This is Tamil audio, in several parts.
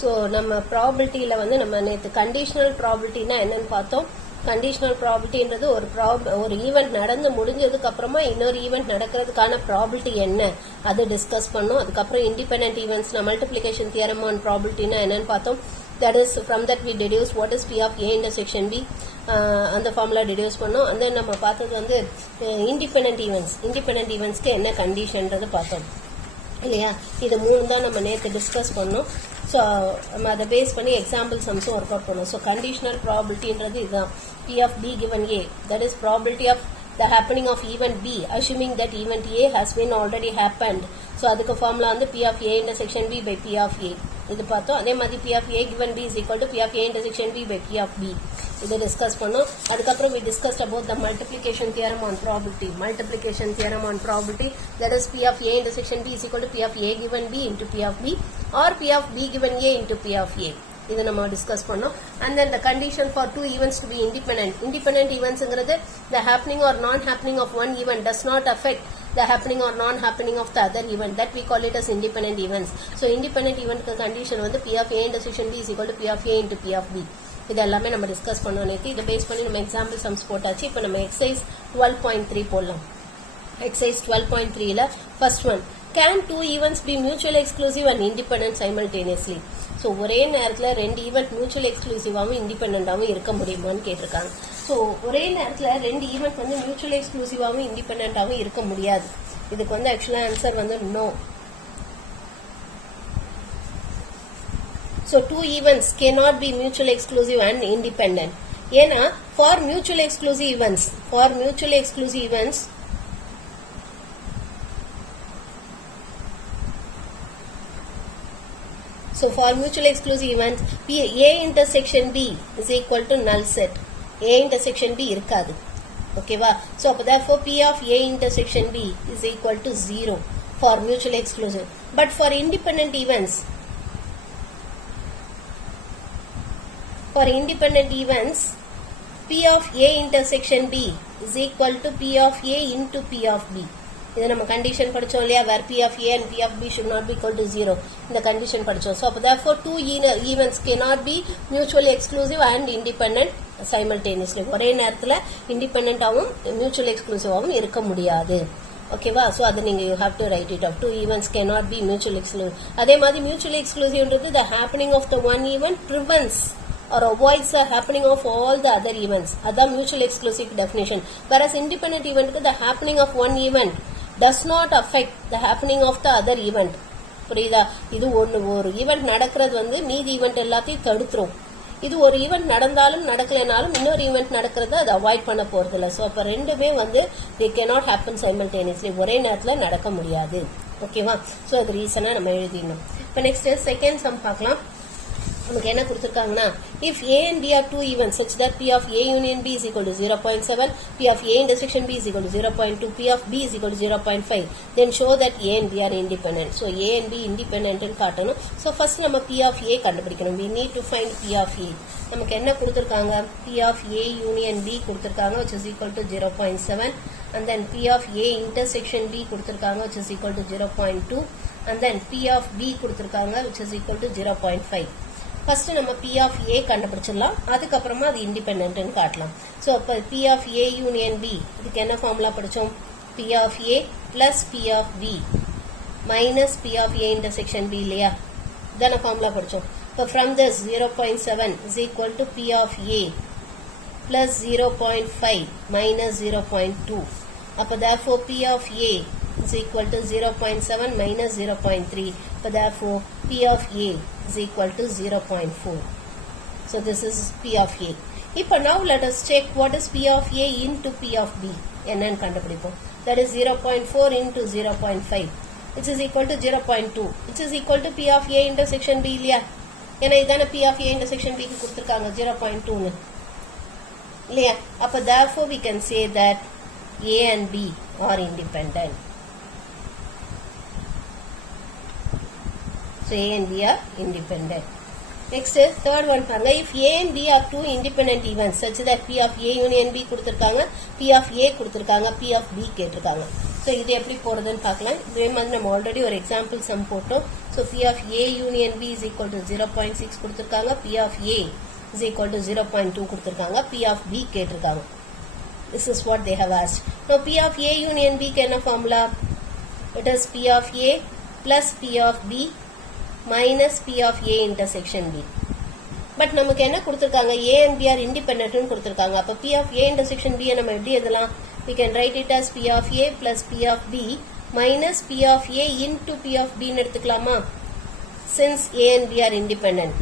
ஸோ நம்ம ப்ராபபிலிட்டியில் வந்து நம்ம நேற்று கண்டிஷனல் ப்ராபபிலிட்டினா என்னன்னு பார்த்தோம். கண்டிஷனல் ப்ராபபிலிட்டின்றது ஒரு ஈவெண்ட் நடந்து முடிஞ்சதுக்கு அப்புறமா இன்னொரு ஈவெண்ட் நடக்கிறதுக்கான ப்ராபபிலிட்டி என்ன அது டிஸ்கஸ் பண்ணோம். அதுக்கப்புறம் independent events multiplication theorem on ப்ராபபிலிட்டினா என்னன்னு பார்த்தோம். That is, from that we deduce what is P of A intersection B. அந்த ஃபார்முலா டிடியூஸ் பண்ணோம். அந்த நம்ம பார்த்தது வந்து இண்டிபெண்டன்ட் ஈவெண்ட்ஸ்க்கு என்ன கண்டிஷன்றது பார்த்தோம் இல்லையா. இது 3 தான் நம்ம நேற்று டிஸ்கஸ் பண்ணோம். ஸோ நம்ம அதை பேஸ் பண்ணி எக்ஸாம்பிள் சம்ஸும் ஒர்க் அவுட் பண்ணோம். ஸோ கண்டிஷனல் ப்ராபபிலிட்டின்றது இதுதான். P of B given A, that is probability of the happening of event B assuming that event A has been already happened. So அதுக்கு ஃபார்முலா வந்து P of A intersection B by P of A இது பார்த்தோம். அதே மாதிரி P of A given B is equal to P of A intersection B by P of B இதை டிஸ்கஸ் பண்ணோம். அதுக்கப்புறம் we discussed about the multiplication theorem on probability. Multiplication theorem on probability, that is P of A intersection B is equal to P of A given B into P of B or P of B given A into P of A. இதை நம்ம டிஸ்கஸ் பண்ணோம். And then the condition for two events to be independent. Independent eventsங்கிறது the happening or non-happening of one event does not affect the happening or non-happening of the other event. That we call it as independent events. So independent event condition வந்து P of A intersection B is equal to P of A into P of B. இது எல்லாமே நம்ம டிஸ்கஸ் பண்ணோம் நேற்று. இதை பேஸ் பண்ணி நம்ம எக்ஸாம்பிள் சம்ஸ் போட்டாச்சு. இப்போ நம்ம எக்ஸசைஸ் 12.3 போடலாம். எக்ஸசைஸ் 12.3ல first one, can two events be mutually exclusive and independent simultaneously? So ஒரே நேரத்தில் 2 ஈவெண்ட் மியூச்சுவல் எக்ஸ்க்ளூசிவாகவும் இண்டிபெண்டாகவும் இருக்க முடியுமான்னு கேட்டிருக்காங்க. ஸோ ஒரே நேரத்தில் 2 ஈவெண்ட் வந்து மியூச்சுவல் எக்ஸ்க்ளூசிவாகவும் இண்டிபெண்டாகவும் இருக்க முடியாது. இதுக்கு வந்து ஆக்சுவலாக ஆன்சர் வந்து no. So two events cannot be mutually exclusive and independent. ஏன்னா for mutually exclusive events so for mutually exclusive events A intersection B is equal to null set. A intersection B இருக்காது. ஓகேவா? So therefore P of A intersection B is equal to 0 for mutually exclusive. But for independent events, P of A intersection B is equal to P of A into P of B. இதை நம்ம கண்டிஷன் படிச்சோம் இல்லையா, where P of A and P of B should not be equal to 0. இந்த கண்டிஷன் படிச்சோம். So therefore two events cannot be mutually exclusive and independent simultaneously. ஒரே நேரத்தில் இண்டிபெண்டாகவும் மியூச்சுவல் எக்ஸ்க்ளூசிவாகவும் இருக்க முடியாது. ஓகேவா? ஸோ அதை நீங்கள் you have to right it of. Two events cannot be mutual exclusive. அதே மாதிரி mutual எக்ஸ்க்ளூசிவ்ன்றது the happening of the one event prevents or avoids the happening of all the other events. That's mutual exclusive definition. Whereas independent event, the happening of one event does not affect the happening of the other event. புரியுதா? இது ஒரு ஈவெண்ட் நடக்கிறது வந்து மீதி ஈவெண்ட் எல்லாத்தையும் தடுத்துரும். இது ஒரு ஈவெண்ட் நடந்தாலும் நடக்கலைனாலும் இன்னொரு ஈவெண்ட் நடக்கிறத அது அவாய்ட் பண்ண போறது இல்லை. ஸோ அப்போ ரெண்டுமே வந்து they cannot happen simultaneously. ஒரே நேரத்தில் நடக்க முடியாது. ஓகேவா? ஸோ அது ரீசனா நம்ம எழுதிடணும். இப்போ நெக்ஸ்ட் செகண்ட் சம் பார்க்கலாம். நமக்கு என்ன கொடுத்துருக்காங்கன்னா, if A and B are two events such that P of A union B is equal to 0.7, P of A intersection B is equal to 0.2, P of B is equal to 0.5, then show that A and B are independent. So A and B independent ன்னு காட்டணும். So first நம்ம P of A கண்டுபிடிக்கணும். We need to find P of A. நமக்கு என்ன கொடுத்துருக்காங்க? P of A union B கொடுத்துருக்காங்க, which is equal to 0.7, and then P of A intersection B கொடுத்துருக்காங்க, which is equal to 0.2, and then P of B கொடுத்துருக்காங்க, which is equal to 0.5. First நம்ம P of A கண்டுபிடிச்சிடலாம். அதுக்கப்புறமா அது இண்டிபெண்டன்ட்னு காட்டலாம். ஸோ அப்போ P of A union B, இதுக்கு என்ன ஃபார்முலா படித்தோம்? P of A plus P of B minus P of A intersection B இல்லையா? இதான ஃபார்முலா படித்தோம். இப்போ from this 0.7 is equal to P of A plus 0.5 minus 0.2. அப்போ therefore P of A is equal to 0.7 minus 0.3. So therefore P of A is equal to 0.4. So this is P of A. இப்போ now let us check what is P of A into P of B. என்னன்னு கண்டுபிடிப்போம். That is 0.4 into 0.5, which is equal to 0.2, which is equal to P of A intersection B இல்லையா? ஏன்னா இதான P of A intersection B க்கு கொடுத்துருக்காங்க 0.2ன்னு இல்லையா? அப்போ therefore we can say that A and B are independent. So A and B are independent. Next, third one பாருங்க. If A and B are two independent events such that P of A union B கொடுத்திருக்காங்க, P of A கொடுத்திருக்காங்க, P of B கேட்டிருக்காங்க. ஸோ இது எப்படி போகிறதுன்னு பார்க்கலாம். இதே மாதிரி நம்ம ஆல்ரெடி ஒரு எக்ஸாம்பிள் சம் போட்டோம். So P of A union B is equal to 0.6 கொடுத்துருக்காங்க. P of A is equal to 0.2 கொடுத்துருக்காங்க. பி ஆஃப் பி கேட்டிருக்காங்க. This is what they have asked. Now P of A union B க்கு என்ன formula? It is P of A plus P of B minus P of A intersection B. But நமக்கு என்ன கொடுத்திருக்காங்க? A and B are independent னு கொடுத்திருக்காங்க. அப்ப P of A intersection B நம்ம எப்படி எழுதலாம்? We can write it as P of A plus P of B minus P of A into P of B னு எடுத்துக்கலாமா? Since A and B are independent.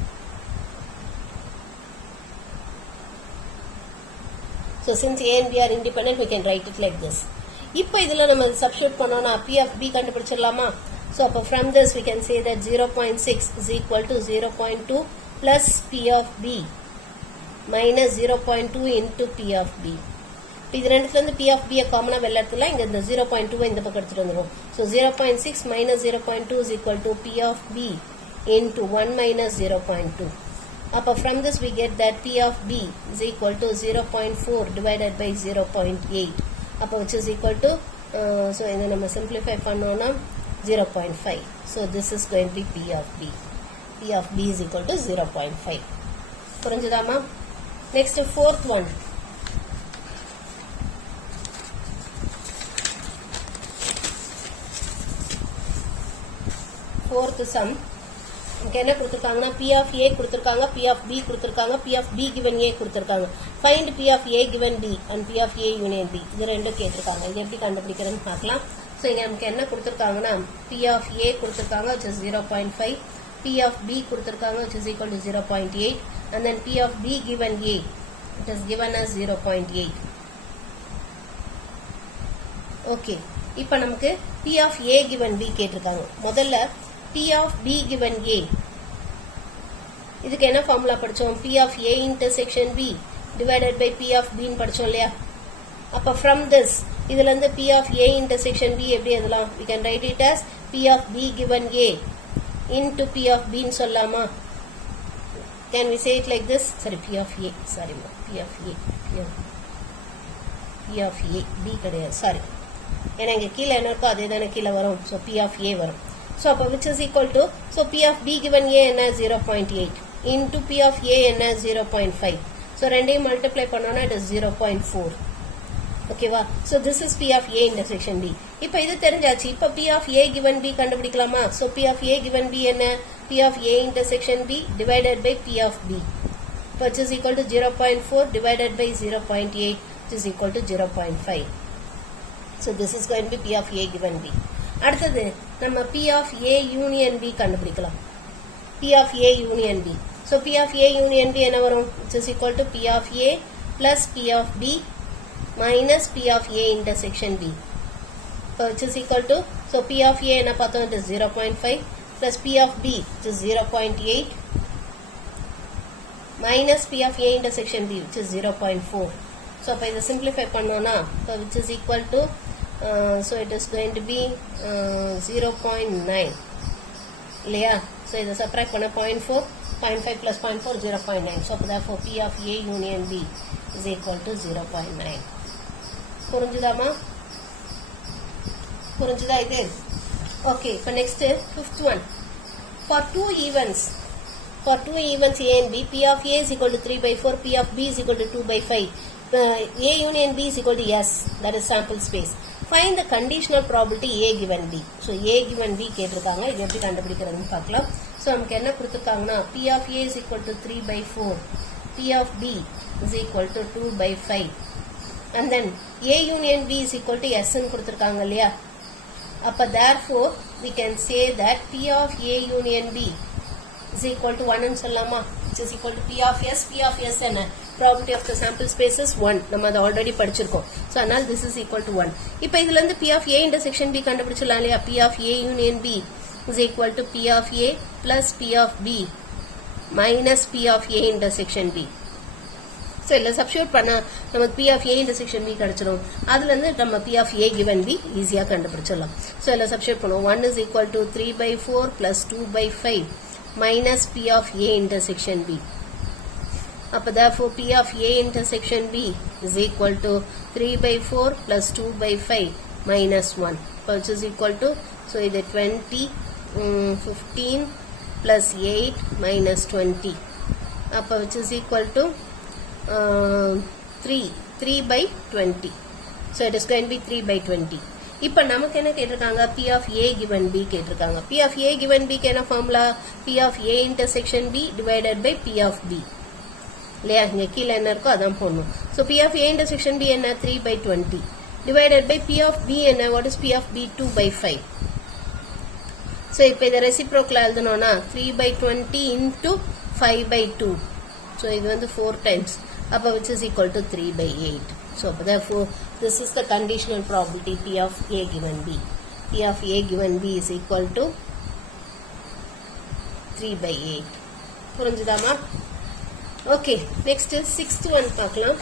So since A and B are independent, we can write it like this. இப்போ இதில் நம்ம substitute பண்ணோம்னா P of B கண்டுபிடிச்சிடலாமா? So அப்போ from this we can say that 0.6 is equal to 0.2 plus P of B minus 0.2 into P of B. இது ரெண்டுத்துலேருந்து P of B காமனாக வெளில எடுத்துலாம். இங்கே இந்த 0.2 இந்த பக்கம் எடுத்துட்டு வந்துடும். So 0.6 minus 0.2 is equal to P of B into 1 minus 0.2. Appa from this we get that P of B is equal to 0.4 divided by 0.8. Appa which is equal to, so இதை நம்ம simplify பண்ணோம்னா 0.5. So this is going to be P of B. P of B is equal to 0.5. புரிஞ்சுதாமா? Next fourth one. Fourth sum. இங்க என்ன கொடுத்திருக்காங்கன்னா P of A கொடுத்திருக்காங்க, P of B கொடுத்திருக்காங்க, P of B given A கொடுத்திருக்காங்க. Find P of A given B and P of A union B. இது ரெண்டும் கேட்டிருக்காங்க. இது எப்படி கண்டுபிடிக்கிறதுன்னு பார்க்கலாம். ஸோ இங்க நமக்கு என்ன கொடுத்திருக்காங்கன்னா P of A கொடுத்திருக்காங்க which is 0.5, P of B கொடுத்திருக்காங்க which is equal to 0.8 and then P of B given A it is given as 0.8. Okay, இப்போ நமக்கு P of A given B கேட்டிருக்காங்க. முதல்ல P of B given A இதுக்கு என்ன ஃபார்முலா படிச்சோம்? P of A intersection B divided by P of B ன்னு படிச்சோம் இல்லையா? அப்ப from this இதுல இருந்து P of A intersection B எப்படி எழுதலாம்? We can write it as P of B given A into P of B ன்னு சொல்லலாமா? Can we say it like this? Sorry, P of A. Sorry, P of A. P of A. B கிடையாது. Sorry. ஏன்னா இங்க கீழே என்ன இருக்கோ அதே தானே கீழே வரும். So P of A வரும். So which is equal to, so P of B given A என்ன 0.8 into P of A என்ன 0.5. So ரெண்டையும் multiply பண்ணோம்னா it is 0.4. ஓகேவா? So this is P of A intersection B. இப்போ இது தெரிஞ்சாச்சு. இப்போ P of A given B கண்டுபிடிக்கலாமா? So P of A given B என்ன? P of A intersection B divided by P of B. Which is equal to 0.4 divided by 0.8 which is equal to 0.5. So this is going to be P of A given B. அடுத்தது நம்ம P of A union B கண்டுபிடிக்கலாம். P of A union B. So P of A union B என்ன வரும்? Which is equal to P of A plus P of B minus P of A intersection B. So which is equal to, so P of A என்ன பார்த்தோம்? It is 0.5 plus P of B which is 0.8 minus P of A intersection B which is 0.4. So அப்போ இதை simplify பண்ணோம்னா, so which is equal to, so it is going to be 0.9 இல்லையா? So இதை subtract பண்ண 0.4, 0.5 plus 0.4, 0.9. So therefore P of A union B is equal to 0.9. புரிஞ்சுதாமா? புரிஞ்சுதா இது? Okay, இப்போ next fifth one. For two events A and B, P of A is equal to 3 by 4, P of B is equal to 2 by 5. A union B is equal to S, that is sample space. Find the conditional probability A given B. So A given B கேட்டிருக்காங்க. இது எப்படி கண்டுபிடிக்கிறதுன்னு பார்க்கலாம். So நமக்கு என்ன கொடுத்திருக்காங்கன்னா P of A is equal to 3 by 4, P of B is equal to 2 by 5 and then A union B is equal to S ன்னு கொடுத்திருக்காங்க இல்லையா? அப்ப therefore we can say that P of A union B is equal to 1 ன்னு சொல்லலாமா? Which is equal to P of S. P of S என்ன? Probability of the sample space is 1. நம்ம அதை ஆல்ரெடி படிச்சிருக்கோம். So அதனால this is equal to 1. இப்போ இதுல இருந்து P of A intersection B கண்டுபிடிச்சலாம் இல்லையா? P of A union B is equal to P of A plus P of B minus P of A intersection B. So இல்ல substitute பண்ணா நமக்கு P of A intersection B கிடைச்சிரும். அதுல இருந்து நம்ம P of A given B ஈஸியா கண்டுபிடிச்சிடலாம். So இல்ல substitute பண்ணுவோம். 1 is equal to 3 by 4 plus 2 by 5 minus P of A intersection B. அப்ப therefore P of A intersection B is equal to 3 by 4 plus 2 by 5 minus 1, which is equal to, so இது 20, 15 plus 8 minus 20, அப்போ which is equal to 3 by 20. So it is going to be 3 by 20. இப்போ நமக்கு என்ன கேட்டிருக்காங்க, P of A given B கேட்டிருக்காங்க. P of A given B க்கு என்ன formula, P of A intersection B divided by P of B. இல்லையா, இங்கே கீழே என்ன இருக்கோ அதான் போடணும். So P of A intersection B என்ன 3 by 20 divided by P of B என்ன, what is P of B, 2 by 5. So இப்போ இதை ரெசிப்ரோக்கலாக எழுதணும்னா 3 by 20 into 5 by 2. ஸோ இது வந்து 4 times, அப்போ which is equal to 3 by 8. So therefore this is the conditional probability P of A given B. P of A given B is equal to 3 by 8. புரிஞ்சுதாமா? Okay, next is 6th one பார்க்கலாம்.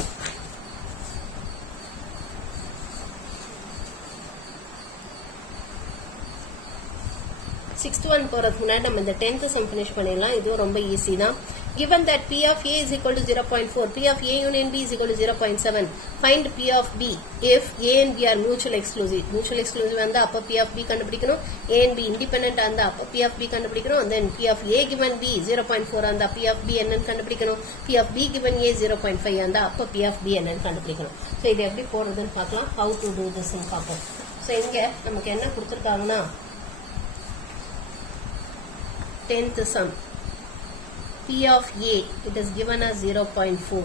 Sixth one போறதுக்கு முன்னாடி நம்ம இந்த 10th sum finish பண்ணிடலாம். இதுவும் ரொம்ப ஈஸி தான். Given that P of A is equal to 0.4, P of A union B is equal to 0.7, find P of B if A and B are mutual exclusive. Mutual exclusive வந்தா அப்போ P of B கண்டுபிடிக்கணும், A and B independent வந்தா அப்போ P of B கண்டுபிடிக்கணும், then P of A given B 0.4 வந்தா P of B என்னன்னு கண்டுபிடிக்கணும், P of B given A 0.5 வந்தா அப்போ P of B என்னன்னு கண்டுபிடிக்கணும். ஸோ இது எப்படி போடுறதுன்னு பார்க்கலாம், how to do this ன்னு பார்ப்போம். ஸோ இங்கே நமக்கு என்ன கொடுத்துருக்காங்கன்னா 10th sum, P of A, it is given as 0.4,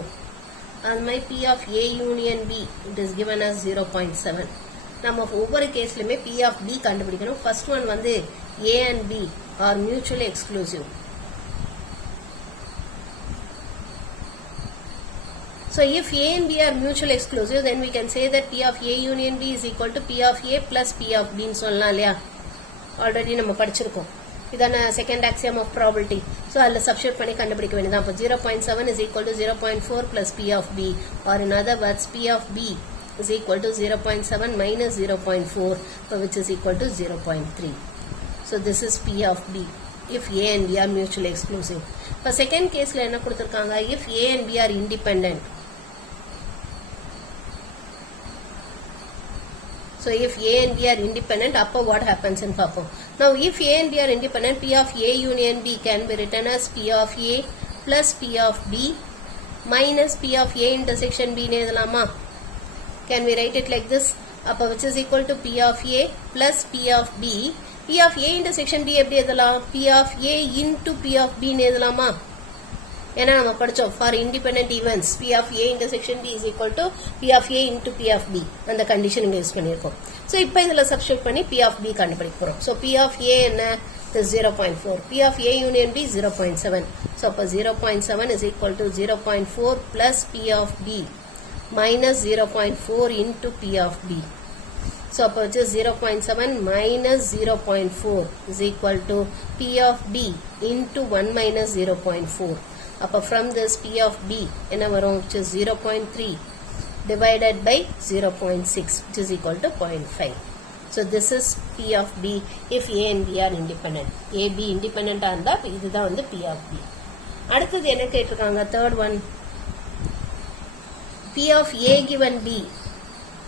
and my P of A union B, it is given as 0.7. நம்ம ஒவ்வொரு கேஸ்லையுமே P of B கண்டுபிடிக்கணும். ஃபர்ஸ்ட் ஒன் வந்து A and B are mutually exclusive. So if A and B are mutually exclusive, then we can say that P of A union B is equal to P of A plus P of B ன்னு சொல்லலாம் இல்லையா, ஆல்ரெடி நம்ம படிச்சிருக்கோம். இதான second axiom of probability. So அதில் சப்ஸ்டியூட் பண்ணி கண்டுபிடிக்க வேண்டியதான். அப்போ 0.7 is equal to 0.4 plus P of B, or in other words P of B is equal to 0.7 minus 0.4, which is equal to 0.3. So this is P of B if A and B are mutually exclusive. இப்போ செகண்ட் கேஸில் என்ன கொடுத்துருக்காங்க, if A and B are independent. So if A and B are independent, அப்போ what happens in பார்ப்போம். Now if A and B are independent, P of A union B can be written as P of A plus P of B minus P of A intersection B னு எழுதலாமா? Can we write it like this? அப்போ which is equal to P of A plus P of B. P of A intersection B எப்படி எழுதலாம்? P of A into P of B னு எழுதலாமா? ஏன்னா நம்ம படிச்சோம் for independent events P of A intersection B is equal to P of A into P of B, அந்த கண்டிஷன் இங்க யூஸ் பண்ணியிருக்கோம். ஸோ இப்போ இதில் சப்ஸ்டியூட் பண்ணி P of B கண்டுபிடிக்க போகிறோம். ஸோ P of A என்ன, 0.4, P of A union B 0.7. So அப்போ 0.7 is equal to 0.4 plus P of B minus 0.4 into P of B. So அப்போ which is 0.7 minus 0.4 is equal to P of B into 1 minus 0.4. அப்போ from this P of B என்ன வரும், which is 0.3 divided by 0.6, which is equal to 0.5. So this is P of B if A and B are independent. A, B independent இருந்தா இதுதான் வந்து P of B. அடுத்தது என்ன கேட்டிருக்காங்க, third one, P of A given B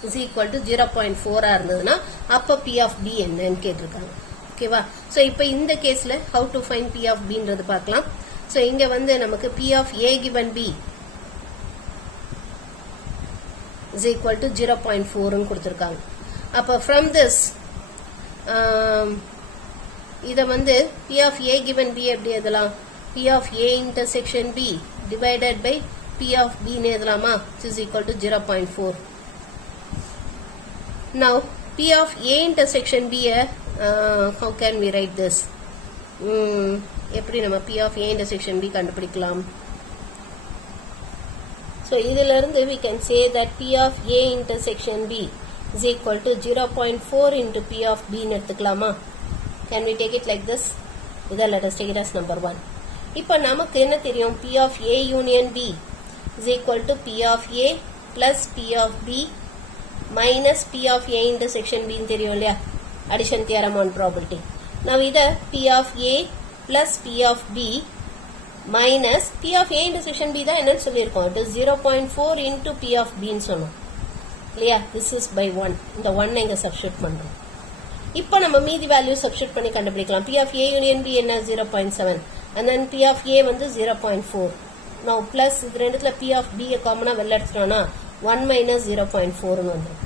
is equal to 0.4 இருந்ததுன்னா அப்போ P of B என்னன்னு கேட்டிருக்காங்க. ஓகேவா? ஸோ இப்போ இந்த கேஸில் how to find P of B ன்றது பார்க்கலாம். ஸோ இங்கே வந்து நமக்கு P of A given B is equal to 0.4 ன்னு கொடுத்துருக்காங்க. அப்போ from this இதை வந்து P of A given B எப்படி எழுதலாம், P of A intersection B divided by P of B ன்னு எழுதலாமா, which is equal to 0.4. Now P of A intersection B how can we write this? எப்படி நம்ம P of A intersection B கண்டுபிடிக்கலாம்? So இதிலிருந்து we can say that P of A intersection B is equal to 0.4 into P of B ன்னு எடுத்துக்கலாமா? Can we take it like this? இதை let us take it as number 1. இப்போ நமக்கு என்ன தெரியும், P of A union B is equal to P of A plus P of B minus P of A intersection B ன்னு தெரியும் இல்லையா, addition theorem on probability. Now இதை P of A plus P of B minus P of A intersection B தான் என்னன்னு சொல்லியிருக்கோம், it is 0.4 into P of B ன்னு சொன்னோம். இல்லையா? This is by 1. இந்த 1 இங்க சப்ஸ்டியூட் பண்றோம். இப்போ நம்ம மீதி வேல்யூ சப்ஸ்டியூட் பண்ணி கண்டுபிடிக்கலாம். P of A union B என்ன 0.7 and then P of A வந்து 0.4. now plus இது ரெண்டுத்துல P of B காமனா வெளில எடுத்துட்டோம்னா 1 minus 0.4 ன்னு வந்துரும்.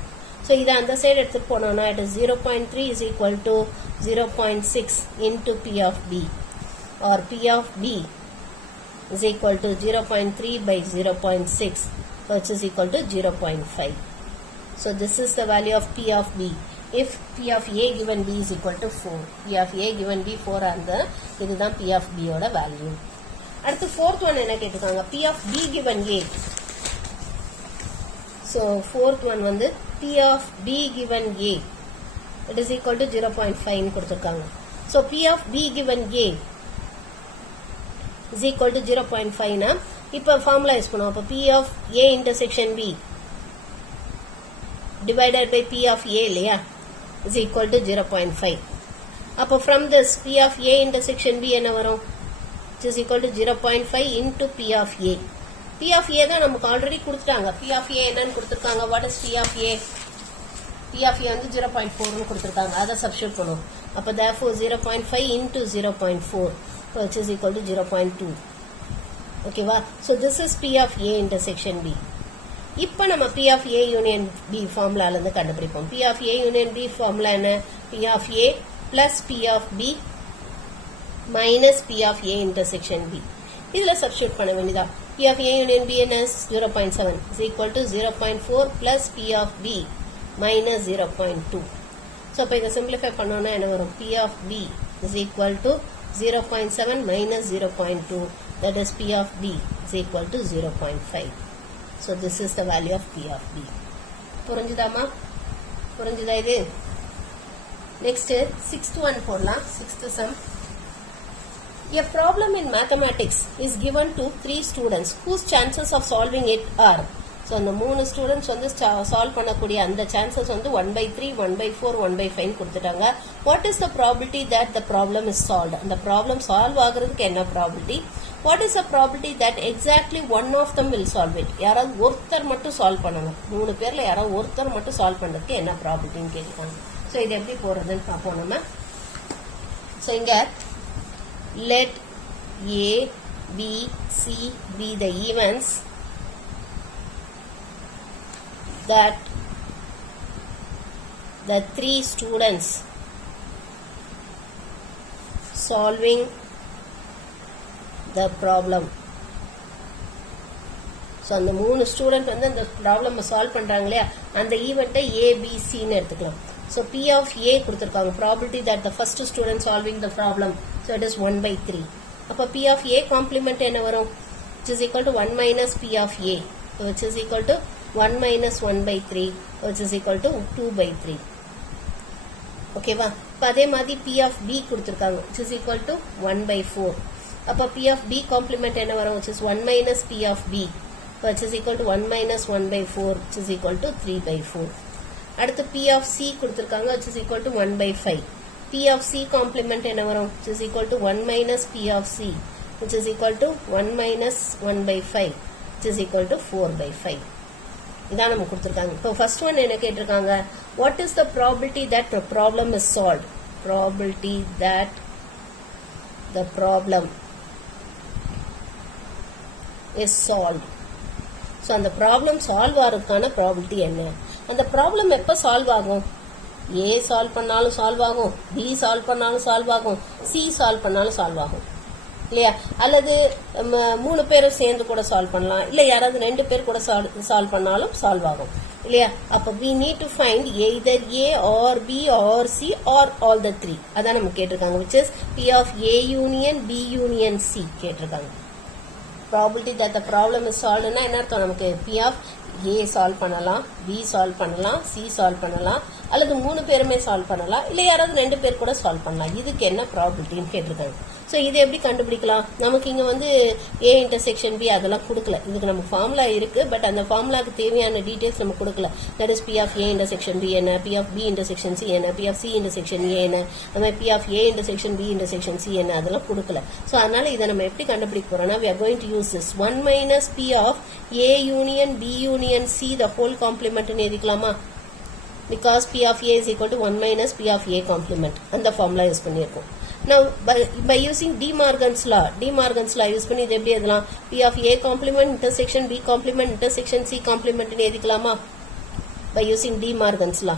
so இத அந்த சைடு எடுத்துட்டு போனோம்னா it is 0.3 is equal to 0.6 into P of B or P of B is equal to 0.3 by 0.6 which is equal to 0.5. so this is the value of P of B if P of A given B is equal to 4. P of A given B 4 and இதுதான் P of B ஓட வேல்யூ. அடுத்து fourth one என்ன கேட்டிருக்காங்க? P of B given A. so fourth one வந்து P of B given A it is equal to 0.5 ன்னு கொடுத்திருக்காங்க. so P of B given A is equal to 0.5 னா இப்போ ஃபார்முலா யூஸ் பண்ணுவோம். அப்ப P of A intersection B divided by P of A இல்லையா is equal to 0.5. அப்போ from this P of A intersection B என்ன வரும்? which is equal to 0.5 into P of A. P of A தான் நமக்கு ஆல்ரெடி கொடுத்துட்டாங்க. P of A என்னன்னு கொடுத்திருக்காங்க? what is P of A? P of A வந்து 0.4 ன்னு கொடுத்திருக்காங்க. அதை சப்ஸ்டிட்யூட் பண்ணுவோம். அப்ப therefore 0.5 into 0.4 which is equal to 0.2. ஓகேவா? so this is P of A intersection B. இப்போ நம்ம P of A union B ஃபார்முலால இருந்து கண்டுபிடிப்போம். P of A union B formula என்ன? P of A plus P of B minus P of A intersection B. இதுல சப்ஸ்டிட்யூட் பண்ண வேண்டியதா. P of A union B என்ன? 0.7 is equal to 0.4 plus P of B minus 0.2. so இப்போ இதை சிம்பிளிஃபை பண்ணோம்னா என்ன வரும்? P of B is equal to 0.7 minus 0.2 that is P of B is equal to 0.5. so this is the value of P of B. புரிஞ்சுதாமா? புரிஞ்சுதா இது? next sixth one போடலாம். sixth sum. A problem in mathematics is given to 3 students whose chances of solving it are. so அந்த 3 students வந்து சால்வ் பண்ணக்கூடிய அந்த chances வந்து 1/3, 1/4, 1/5 கொடுத்துட்டாங்க. what is the probability that the problem is solved? அந்த problem solve ஆகிறதுக்கு என்ன probability? what is the probability that exactly one of them will solve it? யாராவது ஒருத்தர் மட்டும் சால்வ் பண்ணணும். 3 பேர்ல யாராவது ஒருத்தர் மட்டும் சால்வ் பண்றதுக்கு என்ன probabilityன்னு கேட்காங்க. so இது எப்படி போறதுன்னு பார்ப்போம் நம்ம. so இங்க let A, B, C be the events that the 3 students solving the problem. so அந்த 3 ஸ்டூடெண்ட் வந்து அந்த ப்ராப்ளம் சால்வ் பண்றாங்க இல்லையா, அந்த ஈவெண்ட்டை A, B, C ன்னு எடுத்துக்கலாம். so P of A கொடுத்திருக்காங்க. probability that the first student solving the problem, so it is 1/3. அப்ப P of A complement என்ன வரும்? which is equal to 1 minus P of A which is equal to 1 minus 1/3 which is equal to 2/3. ஓகேவா? இப்ப அதே மாதிரி P of B கொடுத்திருக்காங்க which is equal to 1/4. அப்ப P of B complement என்ன வரும்? which is 1 minus P of B which is equal to 1 minus 1/4 which is equal to 3/4. அடுத்து P of C கொடுத்திருக்காங்க which is equal to 1/5. P of C complement என்ன வரும்? which is equal to 1 minus P of C which is equal to 1 minus 1/5 which is equal to 4/5. இதான் நம்ம கொடுத்திருக்காங்க. இப்போ first one என்ன கேட்டிருக்காங்க? what is the probability that the problem is solved? probability that the problem is solved. so அந்த ப்ராப்ளம் சால்வ் ஆகிறதுக்கான ப்ராபிலிட்டி என்ன? அந்த ப்ராப்ளம் எப்போ சால்வ் ஆகும்? A சால்வ் பண்ணாலும் சால்வ் ஆகும், B சால்வ் பண்ணாலும் சால்வ் ஆகும், C சால்வ் பண்ணாலும் சால்வ் ஆகும் இல்லையா? அல்லது 3 பேரும் சேர்ந்து கூட சால்வ் பண்ணலாம், இல்ல யாராவது 2 பேர் கூட சால்வ் பண்ணாலும் சால்வ் ஆகும் இல்லையா? அப்ப we need to find either A or B or C or all the 3. அதான் நம்ம கேட்டிருக்காங்க. which is P of A union B union C கேட்டிருக்காங்க. probability that the problem is solved னா என்ன அர்த்தம்? நமக்கு P of A சால்வ் பண்ணலாம், B சால்வ் பண்ணலாம், C சால்வ் பண்ணலாம், அல்லது 3 பேருமே சால்வ் பண்ணலாம், இல்ல யாராவது 2 பேர் கூட சால்வ் பண்ணலாம். இதுக்கு என்ன ப்ராபபிலிட்டின்னு கேட்டிருக்காங்க. ஸோ ஸோ இது எப்படி கண்டுபிடிக்கலாம்? நமக்கு இங்கே வந்து ஏ இன்டர்செக்ஷன் பி அதெல்லாம் கொடுக்கல. இதுக்கு நம்ம ஃபார்முலா இருக்கு, பட் அந்த ஃபார்முலாக்கு தேவையான டீடைல்ஸ் நம்ம கொடுக்கல. That is P of A intersection B என்ன, P of B intersection C என்ன, P of C intersection A என்ன, அந்த மாதிரி P of A intersection B intersection C என்ன, அதெல்லாம் கொடுக்கல. ஸோ அதனால இதை நம்ம எப்படி கண்டுபிடிக்க போறோம்னா, we are going to use this 1 minus p of a union b union c the whole complement ன்னு எழுதிக்கலாமா? because p of a is equal to 1 minus p of a complement அந்த ஃபார்முலா யூஸ் பண்ணியிருக்கோம். Now by using De Morgan's law use பண்ணி இது எப்படி எழுதலாம்? p of a complement intersection b complement intersection c complement ன்னு எழுதிக்கலாமா? by using De Morgan's law.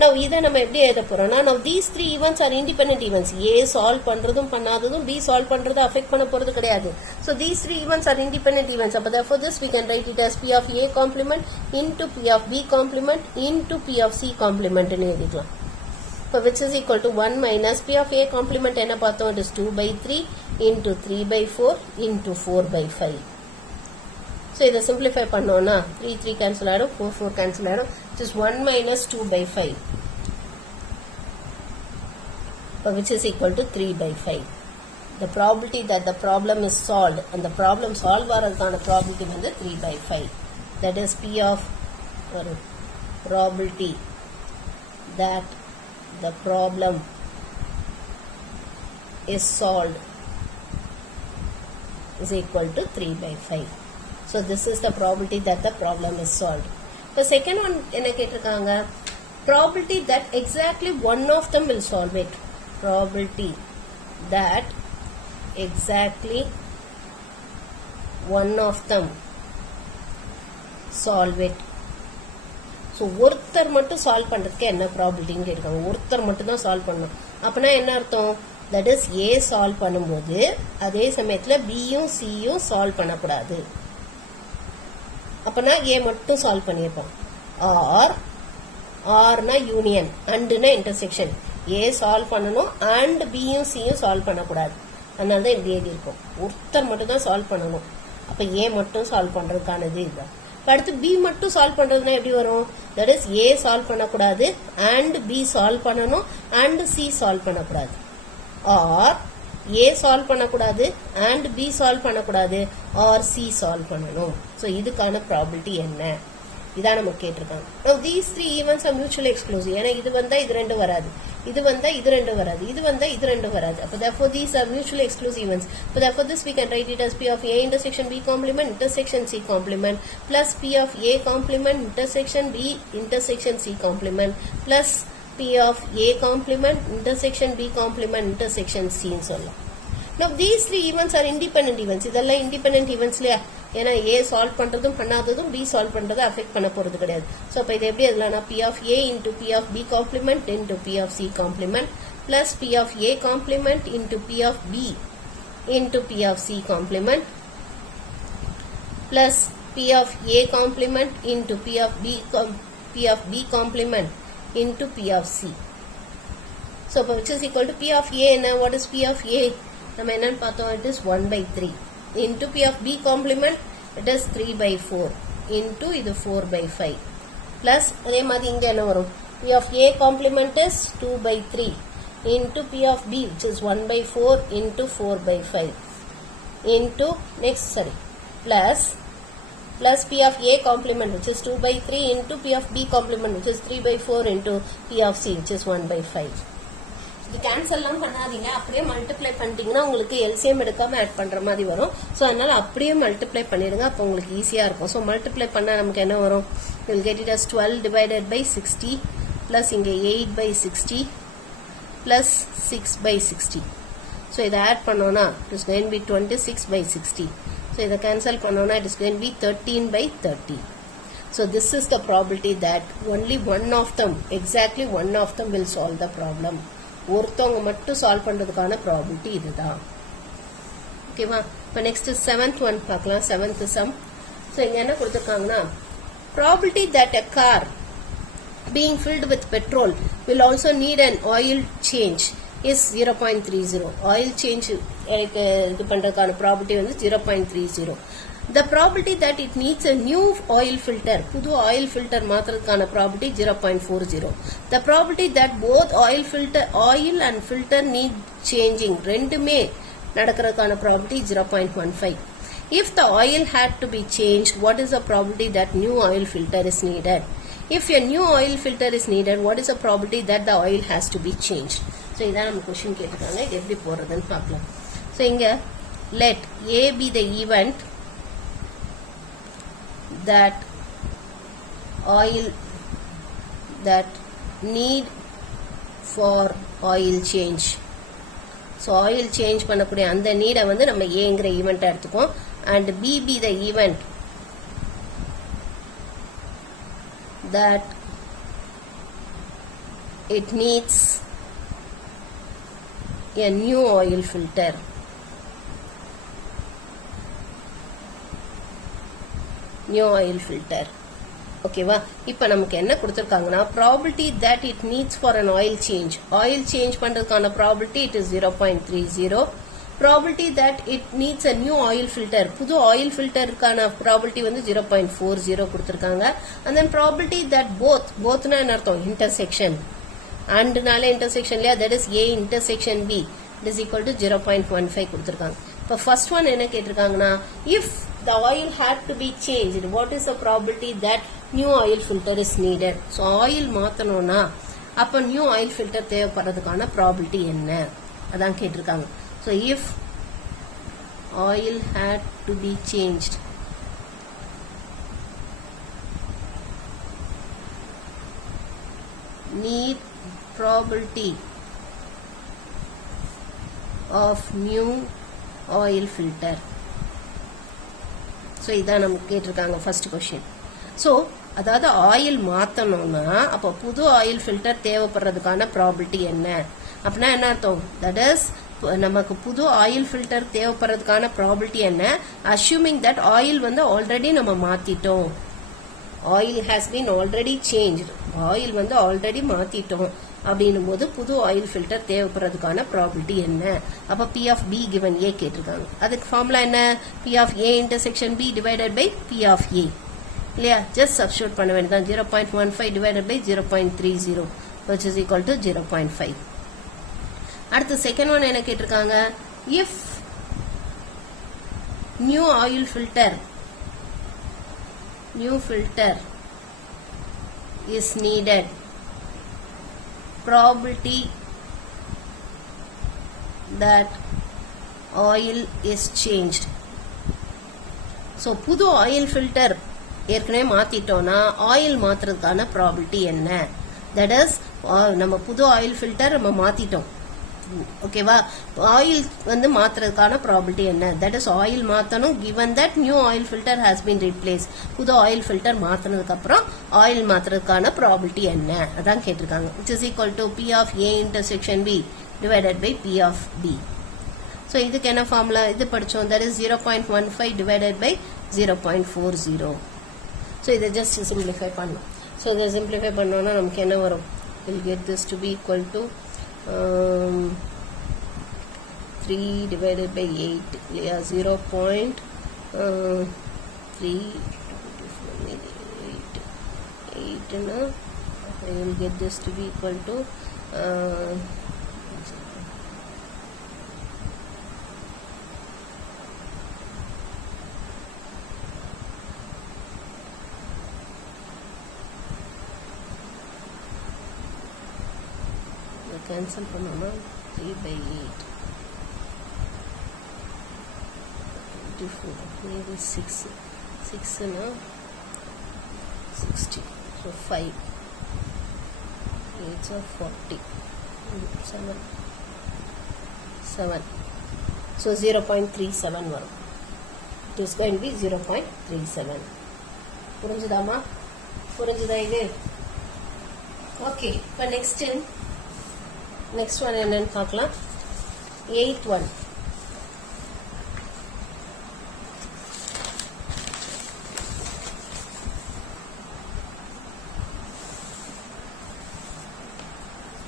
Now இதை நம்ம எப்படி எழுத போறோம்னா, now these three events are independent events. A solve பண்றதும் பண்ணாததும் B சால்வ் பண்றது அஃபெக்ட் பண்ண போறது கிடையாது. So these three events are independent events. அப்ப therefore this we can write it as P of A complement into P of B complement into P of C complement ன்னு எழுதிக்கலாம். So which is equal to 1 minus P of A complement என்ன பார்த்தோம்? It is 2 by 3 into 3 by 4 into 4 by 5. So இதை simplify பண்ணோம்னா 3 3 cancel ஆயிடும், 4 4 cancel ஆயிடும். It is 1 minus 2 by 5, which is equal to 3 by 5. The probability that the problem is solved and the problem solve ஆகிறதுக்கான probability வந்து 3 by 5. That is P of probability that the problem is solved is equal to 3 by 5. So this is the probability that the problem is solved. The second one என்ன கேட்டிருக்காங்க? Probability that exactly one of them will solve it. Probability that exactly one of them solve it. So ஒருத்தர் மட்டும் சால்வ் பண்றதுக்கு என்ன ப்ராபபிலிட்டின்னு கேட்காங்க. ஒருத்தர் மட்டும் தான் சால்வ் பண்ணணும். அப்பனா என்ன அர்த்தம்? தட் இஸ் ஏ சால்வ் பண்ணும்போது அதே சமயத்துல பியும் சியும் சால்வ் பண்ணக்கூடாது. அப்பனா ஏ மட்டும் சால்வ் பண்ணியிருப்போம். ஆர்னா யூனியன், அண்ட்னா இன்டர்செக்ஷன். ஏ சால்வ் பண்ணணும் அண்ட் பியும் சியும் சால்வ் பண்ணக்கூடாது. அதனால தான் இப்படி எழுதி இருக்கும். ஒருத்தர் மட்டும் தான் சால்வ் பண்ணணும். அப்ப ஏ மட்டும் சால்வ் பண்றதுக்கானது இதுதான். அடுத்து பி மட்டும் சால்வ் பண்றதுன்னா எப்படி வரும்? தட் இஸ் ஏ சால்வ் பண்ணக்கூடாது அண்ட் பி சால்வ் பண்ணணும் அண்ட் சி சால்வ் பண்ணக்கூடாது. ஆர் ஏ சால்வ் பண்ணக்கூடாது அண்ட் பி சால்வ் பண்ணக்கூடாது ஆர் சி சால்வ் பண்ணணும். ஸோ இதுக்கான ப்ராபபிலிட்டி என்ன? இதான் நம்ம கேட்டிருக்காங்க. Now these three events are mutually exclusive. ஏன்னா இது வந்தா இது ரெண்டு வராது, இது வந்தா இது ரெண்டு வராது, இது வந்தா இது ரெண்டு வராது. அப்ப therefore these are mutually exclusive events. So therefore this we can write it as P of A intersection B complement intersection C complement plus P of A complement intersection B intersection C complement plus P of A complement intersection B complement intersection C ன்னு சொல்லலாம். Now these three events are independent events. இதெல்லாம் independent events இல்லையா? ஏன்னா A சால்வ் பண்றதும் பண்ணாததும் B சால்வ் பண்றதை அஃபெக்ட் பண்ண போறது கிடையாது. ஸோ அப்போ இது எப்படி எழுதலாம்னா P of A into P of B complement into P of C complement plus P of A complement into P of B into P of C complement plus P of A complement into P of B complement into P of C. So which is equal to P of A என்ன? What is P of A? நம்ம என்னன்னு பார்த்தோம்? It is 1 by 3 into P of B complement it is 3 by 4 into இது 4 by 5 plus அதே மாதிரி இங்க என்ன வரும்? P of A complement is 2 by 3 into P of B which is 1 by 4 into 4 by 5 into plus P of A complement which is 2 by 3 into P of B complement which is 3 by 4 into P of C which is 1 by 5. இது கேன்சல்லாம் பண்ணாதீங்க, அப்படியே மல்டிப்ளை பண்ணிட்டீங்கன்னா உங்களுக்கு எல்சிஎம் எடுக்காம ஆட் பண்ற மாதிரி வரும். ஸோ அதனால அப்படியே மல்டிப்ளை பண்ணிடுங்க, அப்போ உங்களுக்கு ஈஸியா இருக்கும். ஸோ மல்டிப்ளை பண்ணா நமக்கு என்ன வரும்? Will get it as 12 divided by 60 plus இங்க 8 by 60 பிளஸ் 6 by 60. ஸோ இதை ஆட் பண்ணோம்னா it is going be 26 by 60. So இதை கேன்சல் பண்ணோம்னா it is going be 13 by 30. So this is the probability that only one of them, exactly one of them will solve the problem. ஒருத்தவங்க மட்டும் சால்வ் பண்றதுக்கான ப்ராபபிலிட்டி இதுதான். ஓகேவா? இப்போ நெக்ஸ்ட் 7th ஒன் பார்க்கலாம். 7th some. ஸோ இங்க என்ன கொடுத்துருக்காங்கன்னா, probability that a car being filled with petrol will also need an oil change is 0.30. Oil change இது பண்றதுக்கான ப்ராபர்ட்டி வந்து 0.30. The probability that it needs a new oil filter, புது oil filter மாத்துறதுக்கான probability 0.40. The probability that both oil and filter need changing, ரெண்டுமே நடக்கிறதுக்கான probability 0.15. If the oil had to be changed, what is the probability that new oil filter is needed? If a new oil filter is needed, what is the probability that the oil has to be changed? So இதான் நம்ம question கேட்டிருக்காங்க. இது எப்படி போறதுன்னு பார்க்கலாம். So இங்க let A be the event that oil that need for oil change. So oil change பண்ணக்கூடிய அந்த நீடை வந்து நம்ம ஏங்கிற event எடுத்துக்கோம். And B be the event that it needs a new oil filter. New oil filter. ஓகேவா? இப்போ நமக்கு என்ன கொடுத்திருக்காங்கன்னா probability that it needs for an oil change. Oil change பண்றதுக்கான probability it is 0.30. Probability that it needs a new oil filter. புது oil filterக்கான probability வந்து 0.40 கொடுத்திருக்காங்க. And then probability that bothனா என்ன அர்த்தம்? Intersection. andனால intersection இல்லையா? That is A intersection B. It is equal to 0.15 கொடுத்திருக்காங்க. இப்போ first one என்ன கேட்டிருக்காங்கன்னா if the oil had to be changed, what is the probability that new oil filter is needed? So oil மாத்தணும்னா அப்ப new oil filter தேவைப்படுறதுக்கான probability என்ன? அதான் கேட்டிருக்காங்க. So if oil had to be changed, need probability of new oil filter. So இதான் நமக்கு கேட்டிருக்காங்க first question. So அதாவது ஆயில் மாத்தணும்னா அப்ப புது ஆயில் ஃபில்டர் தேவைப்படுறதுக்கான ப்ராபபிலிட்டி என்ன அப்படின்னா என்ன அர்த்தம்? தட் இஸ் நமக்கு புது ஆயில் ஃபில்டர் தேவைப்படுறதுக்கான ப்ராபபிலிட்டி என்ன? அஸ்யூமிங் தட் ஆயில் வந்து ஆல்ரெடி நம்ம மாத்திட்டோம். Oil has been already change. Oil வந்து ஆல்ரெடி மாத்திட்டோம் அப்படின்னும் போது புது ஆயில் ஃபில்டர் தேவைப்படுறதுக்கான ப்ராபபிலிட்டி என்ன? அப்ப P of B given A கேட்டிருக்காங்க. அதுக்கு ஃபார்முலா என்ன? P of A intersection B divided by P of A. இல்லையா? ஜஸ்ட் சப்ஸ்டிட்யூட் பண்ண வேண்டியதான். 0.15 divided by 0.30 which is equal to 0.5. அடுத்து செகண்ட் ஒன் என்ன கேட்டிருக்காங்க? If new oil filter is needed, probability that oil is changed. So புது ஆயில் ஃபில்டர் ஏற்கனவே மாத்திட்டோம்னா ஆயில் மாத்துறதுக்கான ப்ராபபிலிட்டி என்ன? தட் இஸ் நம்ம புது ஆயில் ஃபில்டர் நம்ம மாத்திட்டோம். ஓகேவா? ஆயில் வந்து மாத்துறதுக்கான ப்ராபபிலிட்டி என்ன? தட் இஸ் ஆயில் மாத்தணும் given that new oil filter has been replaced. புது ஆயில் ஃபில்டர் மாத்தினதுக்கு அப்புறம் ஆயில் மாத்துறதுக்கான ப்ராபபிலிட்டி என்ன? அதான் கேட்டிருக்காங்க. which is equal to P of A intersection B divided by P of B. So இதுக்கு என்ன ஃபார்முலா? இது படிச்சோம். that is 0.15 divided by 0.40. So இதை just simplify பண்ணலாம். So இதை simplify பண்ணோம்னா நமக்கு என்ன வரும்? we'll get this to be equal to 3 divided by 8. Yeah, 0.3 8 na I will get this to be equal to cancel பண்ணோம்னா 3 by 8 24 maybe 6 na 60. So 5 8 are 40 7. So 0.37 வரும். It is going to be 0.37. புரிஞ்சுதாமா? புரிஞ்சுதா இது? ஓகே. இப்போ next one என்னன்னு பார்க்கலாம். 8th one.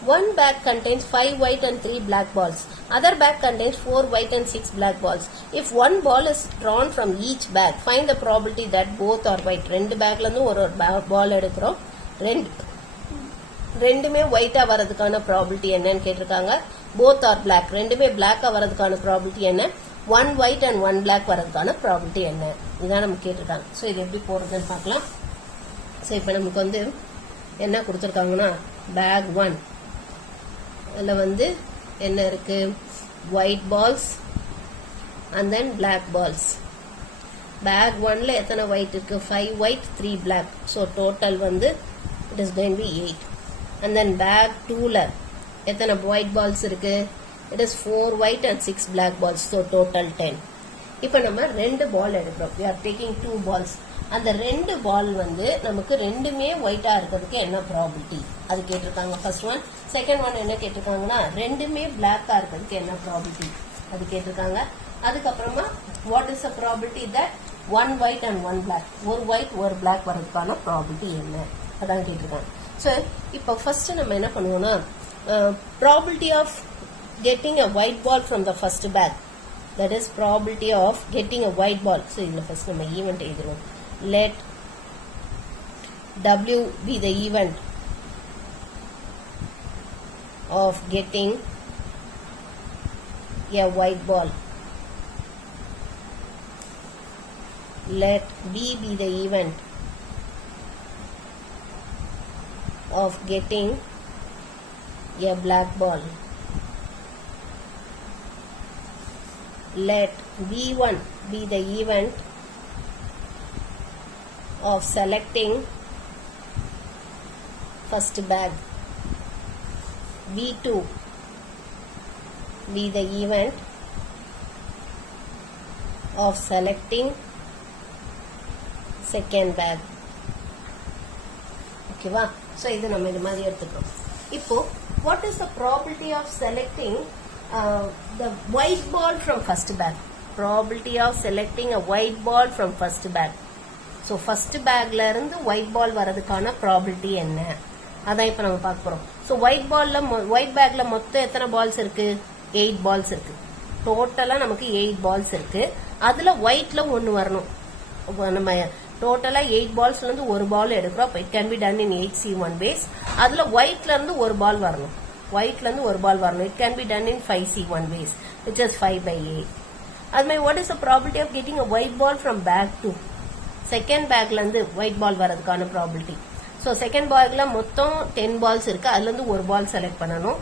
One bag contains 5 white and 3 black balls. Other bag contains 4 white and 6 black balls. If one ball is drawn from each bag, find the probability that both are white. ரெண்டு பேக்ல இருந்து ஒரு பால் எடுக்கிறோம். ரெண்டுமே ஒயிட்டா வரதுக்கான ப்ராபபிலிட்டி என்னன்னு கேட்டிருக்காங்க. போத் ஆர் பிளாக், ரெண்டுமே பிளாக்கா வரதுக்கான ப்ராபபிலிட்டி என்ன, one white and one black வரதுக்கான ப்ராபபிலிட்டி என்ன, இதான் நமக்கு கேட்டிருக்காங்க. ஸோ இது எப்படி போறதுன்னு பார்க்கலாம். ஸோ இப்போ நமக்கு வந்து என்ன கொடுத்துருக்காங்கன்னா பேக் 1 அதில் வந்து என்ன இருக்கு, white balls and then black balls. Bag 1ல எத்தனை ஒயிட் இருக்கு, 5 ஒயிட் 3 பிளாக். ஸோ டோட்டல் வந்து it is going to 8. And then bag 2ல எத்தனை ஒயிட் பால்ஸ் இருக்கு, it is 4 white and 6 black balls. So total 10. இப்போ நம்ம 2 பால் எடுக்கிறோம். we are taking 2 balls. அந்த 2 பால் வந்து நமக்கு ரெண்டுமே ஒயிட்டா இருக்கிறதுக்கு என்ன ப்ராபபிலிட்டி அது கேட்டிருக்காங்க. First one. செகண்ட் ஒன் என்ன கேட்டிருக்காங்கன்னா ரெண்டுமே பிளாக்கா இருக்கிறதுக்கு என்ன ப்ராபபிலிட்டி அது கேட்டிருக்காங்க. அதுக்கப்புறமா what is a probability that one white and one black, ஒரு ஒயிட் ஒரு பிளாக் வரதுக்கான ப்ராபபிலிட்டி என்ன அதான் கேட்டிருக்காங்க. ஸோ இப்போ ஃபர்ஸ்ட் நம்ம என்ன பண்ணுவோம்னா probability of getting a white ball from the first bag, that is probability of getting a white ball. So இதில் ஃபர்ஸ்ட் நம்ம ஈவெண்ட் எழுதுறோம். Let W be the event of getting a white ball. Let B be the event of getting a black ball. Let B1 be the event of selecting first bag. B2 be the event of selecting second bag. ஓகேவா? ஸோ இது நம்ம இது மாதிரி எடுத்துக்கிறோம். இப்போ what is the probability of selecting the white ball from first bag? Probability of selecting a white ball from first bag. So first பேக்ல இருந்து ஒயிட் பால் வரதுக்கான ப்ராபபிலிட்டி என்ன அதான் இப்போ நம்ம பார்க்க போறோம். ஸோ ஒயிட் பேக்ல மொத்தம் எத்தனை பால்ஸ் இருக்கு, 8 பால்ஸ் இருக்கு. டோட்டலா நமக்கு 8 பால்ஸ் இருக்கு. அதுல ஒயிட்ல ஒன்னு வரணும். நம்ம டோட்டலா 8 பால்ஸ்ல இருந்து ஒரு பால் எடுக்கிறோம். It can be done in 8C1 ways. அதுல ஒயிட்ல இருந்து ஒரு பால் வரணும். ஒயிட்ல இருந்து ஒரு பால் வரணும். It can be done in 5C1 ways, which is 5/8. அது மாதிரி what is the probability of getting a white ball from bag 2? Second பேக்ல இருந்து ஒயிட் பால் வரதுக்கான ப்ராபபிலிட்டி. ஸோ செகண்ட் பேக்ல மொத்தம் 10 பால்ஸ் இருக்கு. அதுல இருந்து ஒரு பால் செலக்ட் பண்ணணும்.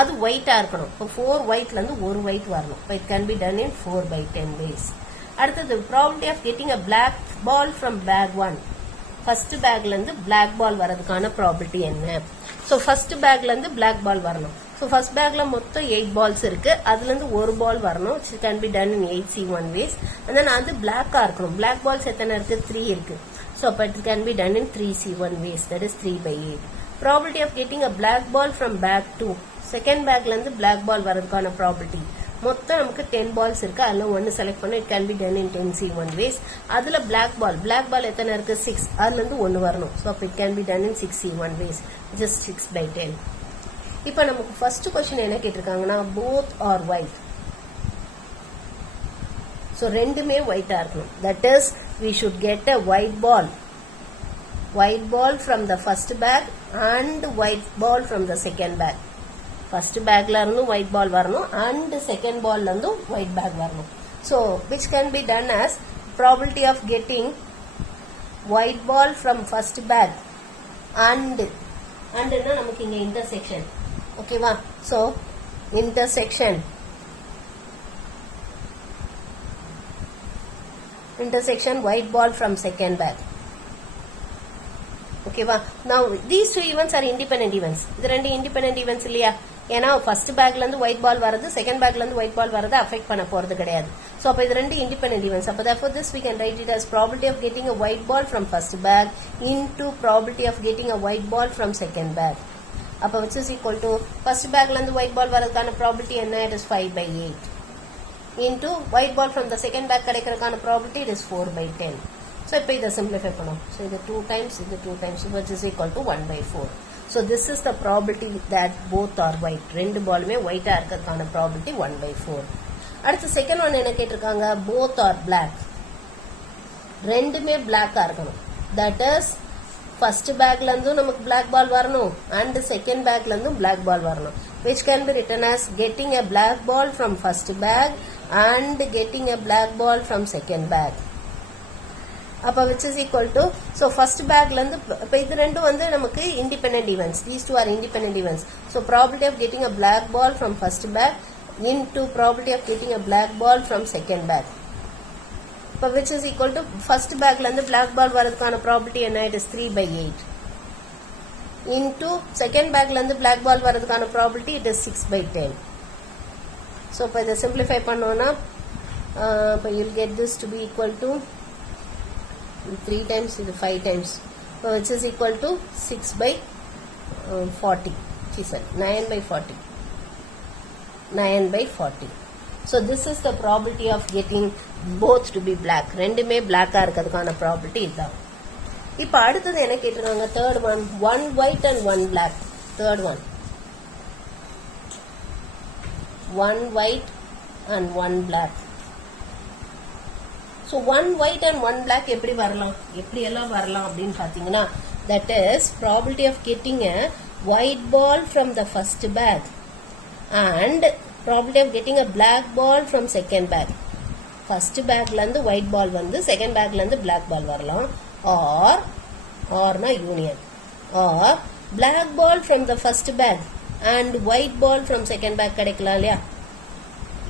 அது ஒயிட்டா இருக்கணும். இப்போ 4 ஒயிட்ல இருந்து ஒரு ஒயிட் வரணும். It can be done in 4/10 ways. அடுத்தது probability of getting a black ball from bag 1. First பேக்ல இருந்து பிளாக் பால் வரதுக்கான ப்ராபபிலிட்டி என்ன? ஸோ ஃபர்ஸ்ட் பேக்ல இருந்து பிளாக் பால் வரணும். ஸோ ஃபர்ஸ்ட் பேக்ல மொத்தம் 8 பால்ஸ் இருக்கு. அதுல இருந்து ஒரு பால் வரணும். It can be done in 8C1 ways. and then அது பிளாக்கா இருக்கணும். பிளாக் பால்ஸ் எத்தனை இருக்கு, 3 இருக்கு. ஸோ அப்ப it can be done in 3C1 ways, that is 3/8. Probability of getting a black ball from bag 2. Second பேக்ல இருந்து பிளாக் பால் வரதுக்கான ப்ராபபிலிட்டி. மொத்தம் நமக்கு 10 பால்ஸ் இருக்கு. அதுல ஒன்னு செலக்ட் பண்ண it can be done in 10C1 ways. அதுல பிளாக் பால் எத்தனை இருக்கு, 6. அதுல இருந்து ஒன்னு வரணும். ஸோ அப்ப it can be done in 6C1 ways, just 6/10. இப்போ நமக்கு ஃபர்ஸ்ட் क्वेश्चन என்ன கேட்டிருக்காங்கன்னா both are white. ஸோ ரெண்டுமே ஒயிட்டா இருக்கணும். That is we should get a white ball from the first bag and white ball from the second bag. First பேக்ல இருந்து ஒயிட் பால் வரணும் அண்ட் செகண்ட் பால்ல இருந்து ஒயிட் பேக் வரணும். So which can be done as probability of getting white ball from first bag and நமக்கு இங்க இன்டர்செக்ஷன். ஓகேவா? So intersection white ball from second bag. ஓகேவா? now these two events are independent events. இது ரெண்டு independent events இல்லையா? ஏன்னா ஃபர்ஸ்ட் பேக்ல இருந்து ஒயிட் பால் வரது செகண்ட் பேக்ல இருந்து ஒயிட் பால் வரது அஃபெக்ட் பண்ண போறது கிடையாது. சோ அப்ப இது ரெண்டு இண்டிபெண்டன்ட் ஈவென்ட்ஸ். அப்ப therefore this we can write it as probability of getting a white ball from first bag into probability of getting a white ball from second bag. அப்ப which is equal to first bagல இருந்து white ball வரதுக்கான probability என்ன? It is 5/8 into white ball from the second bag கிடைக்கிறதுக்கான probability it is 4/10. So இப்ப இத simplify பண்ணுவோம். So இது 2 times which is equal to 1/4. So this is the probability that both are white. ரெண்டு பாலுமே ஒயிட்டா இருக்கிறதுக்கான probability 1/4. அடுத்து செகண்ட் ஒன் என்ன கேட்டிருக்காங்க, both are black. ரெண்டுமே பிளாக்கா இருக்கணும். தட் இஸ் ஃபர்ஸ்ட் பேக்ல இருந்தும் நமக்கு பிளாக் பால் வரணும் அண்ட் செகண்ட் பேக்ல இருந்தும் பிளாக் பால் வரணும். which can be written as getting a black ball from first bag and getting a black ball from second bag. அப்ப which is equal to, so first bagல இருந்து இப்ப இது ரெண்டும் வந்து நமக்கு independent events. These two are independent events. So probability of getting a black ball from first bag into probability of getting a black ball from second bag. இப்ப which is equal to first bagல இருந்து black ball வரதுக்கான probability என்ன, it is 3/8 into second bagல இருந்து black ball வரதுக்கான probability it is 6/10. So இப்ப இதை simplify பண்ணோம்னா இப்ப you'll get this to be equal to 3 times இது 5 times, which is equal to 6/40. 9/40. 9/40. So this is the probability of getting both to be black. ரெண்டுமே பிளாக்கா இருக்கிறதுக்கான probability இதுதான். இப்ப அடுத்தது என்ன கேட்டிருக்காங்க, third one, one white and one black. Third one, one white and one black. So one white and one black எப்படி வரலாம், எப்படி எல்லாம் வரலாம் அப்படின்னு பாத்தீங்கன்னா, that is probability of getting a white ball from the first bag and probability of getting a black ball from second bag. First bagல இருந்து white ball வந்து second bagல இருந்து black ball வரலாம், or na union, or black ball from the first bag and white ball from second bag கிடைக்கலாம் இல்லையா,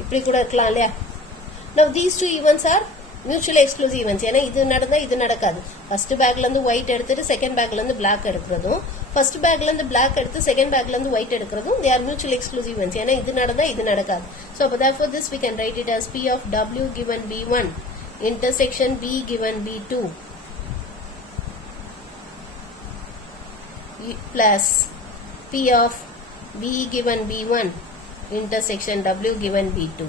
இப்படி கூட இருக்கலாம் இல்லையா. Now these two events are mutually exclusive events. ஏன்னா இது நடந்தா இது நடக்காது. ஃபர்ஸ்ட் பேக்ல இருந்து ஒயிட் எடுத்துட்டு செகண்ட் பேக்ல இருந்து பிளாக் எடுக்கிறதும், ஃபர்ஸ்ட் பேக்ல இருந்து பிளாக் எடுத்து செகண்ட் பேக்ல இருந்து white எடுக்கிறதும் they are mutually exclusive events. ஏன்னா இது நடந்தா இது நடக்காது. So therefore this we can write it as P of W given B1 intersection B given B2 plus P of B given B1 intersection W given B2.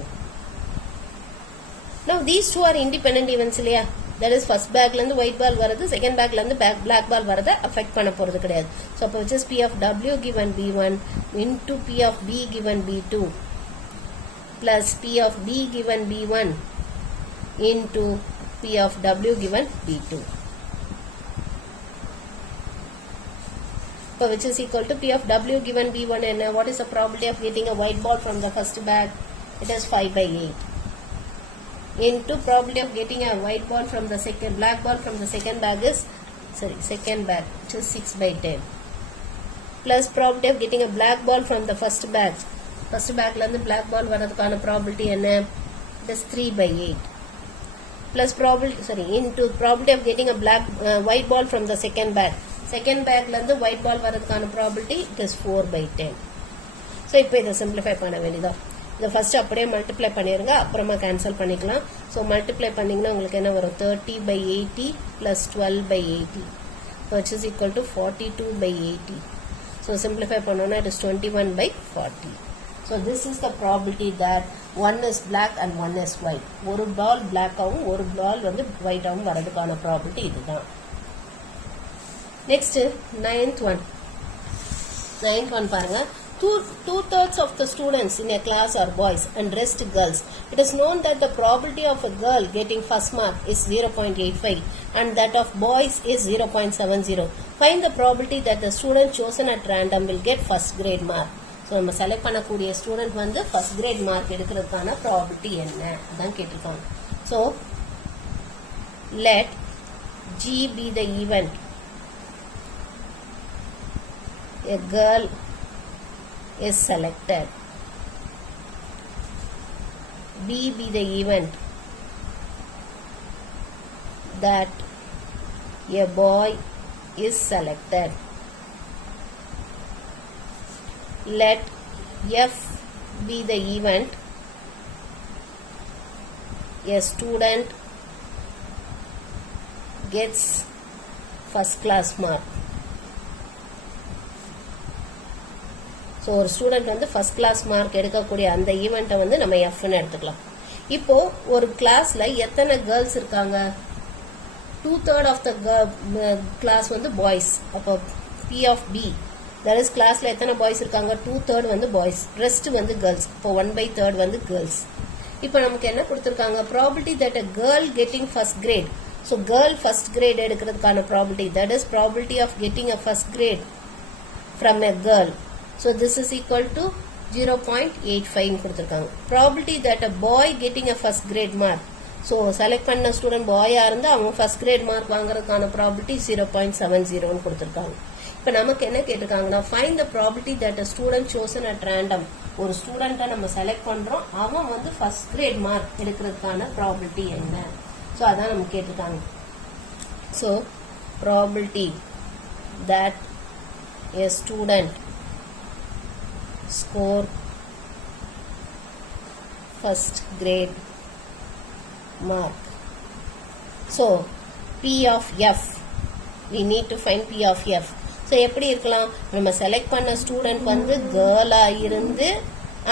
Now these two are independent events இல்லையா. That is first bagல இருந்து white ball வருது, second bagல இருந்து black ball வருது, affect பண்ண போறது கிடையாது. So அப்ப which is P of W given B1 into P of B given B2 plus P of B given B1 into P of W given B2. So which is equal to P of W given B1 and what is the probability of getting a white ball from the first bag? It is 5/8. Into probability of getting a white ball from the second, black ball from the second bag is, second bag, which is 6/10. Plus probability of getting a black ball from the first bag. First bag la irundhu black ball varadhukana probability enna? It is 3/8. Plus probability, into probability of getting a white ball from the second bag. Second bag la irundhu white ball varadhukana probability it is 4/10. So ipo idha simplify panna velida. இதை ஃபர்ஸ்ட் அப்படியே மல்டிப்ளை பண்ணிருங்க, அப்புறமா கேன்சல் பண்ணிக்கலாம். ஸோ மல்டிப்ளை பண்ணிங்கன்னா உங்களுக்கு என்ன வரும், 30/80 plus 12/80 which is equal to 42/80. So simplify பண்ணோன்னா it is 21/40. So this is the probability that one is black and one is white. ஒரு பால் பிளாக்காகவும் ஒரு பால் வந்து ஒயிட்டாகவும் வரதுக்கான ப்ராபிலிட்டி இதுதான். நெக்ஸ்ட் நைன்த் ஒன் பாருங்க. Two-thirds of the students in a class are boys and rest girls. It is known that the probability of a girl getting first mark is 0.85 and that of boys is 0.70. Find the probability that the student chosen at random will get first grade mark. So நம்ம செலக்ட் பண்ணக்கூடிய ஸ்டூடெண்ட் வந்து ஃபர்ஸ்ட் கிரேட் மார்க் எடுக்கிறதுக்கான ப்ராபபிலிட்டி என்ன அதான் கேட்டிருக்காங்க. So let G be the event. A girl is selected. B be the event that a boy is selected. Let F be the event a student gets first class mark. So ஒரு ஸ்டூடெண்ட் வந்து ஃபர்ஸ்ட் கிளாஸ் மார்க் எடுக்கக்கூடிய அந்த ஈவெண்ட்டை வந்து நம்ம எஃப்னு எடுத்துக்கலாம். இப்போ ஒரு கிளாஸ்ல எத்தனை கேர்ள்ஸ் இருக்காங்க, 2/3 ஆஃப் த கிளாஸ் வந்து பாய்ஸ். அப்போ P of B that is classல எத்தனை பாய்ஸ் இருக்காங்க 2/3 வந்து பாய்ஸ் ரெஸ்ட் வந்து கேர்ள்ஸ் இப்போ 1/3 வந்து கேர்ள்ஸ் இப்போ நமக்கு என்ன கொடுத்திருக்காங்க probability that a girl getting first grade so girl first grade எடுக்கிறதுக்கான probability that is probability of getting a first grade from a girl so this is equal to 0.85 கொடுத்திருக்காங்க probability that a boy getting a first grade mark so select பண்ண ஸ்டூடண்ட் பாயா இருந்து அவங்க ஃபர்ஸ்ட் கிரேட் மார்க் வாங்குறதுக்கான probability 0.70 ன்னு கொடுத்திருக்காங்க இப்போ நமக்கு என்ன கேட்டிருக்காங்கன்னா find the probability that a student chosen at random ஒரு ஸ்டூடண்ட்டை நம்ம செலக்ட் பண்றோம் அவன் வந்து ஃபர்ஸ்ட் கிரேட் மார்க் எடுக்கிறதுக்கான probability என்ன சோ அதான் நம்ம கேட்டிருக்காங்க so probability that a student score first grade mark so P of F we need to find P of F so எப்படி இருக்கலாம் நம்ம செலக்ட் பண்ண ஸ்டூடண்ட் வந்து கேர்ளா இருந்து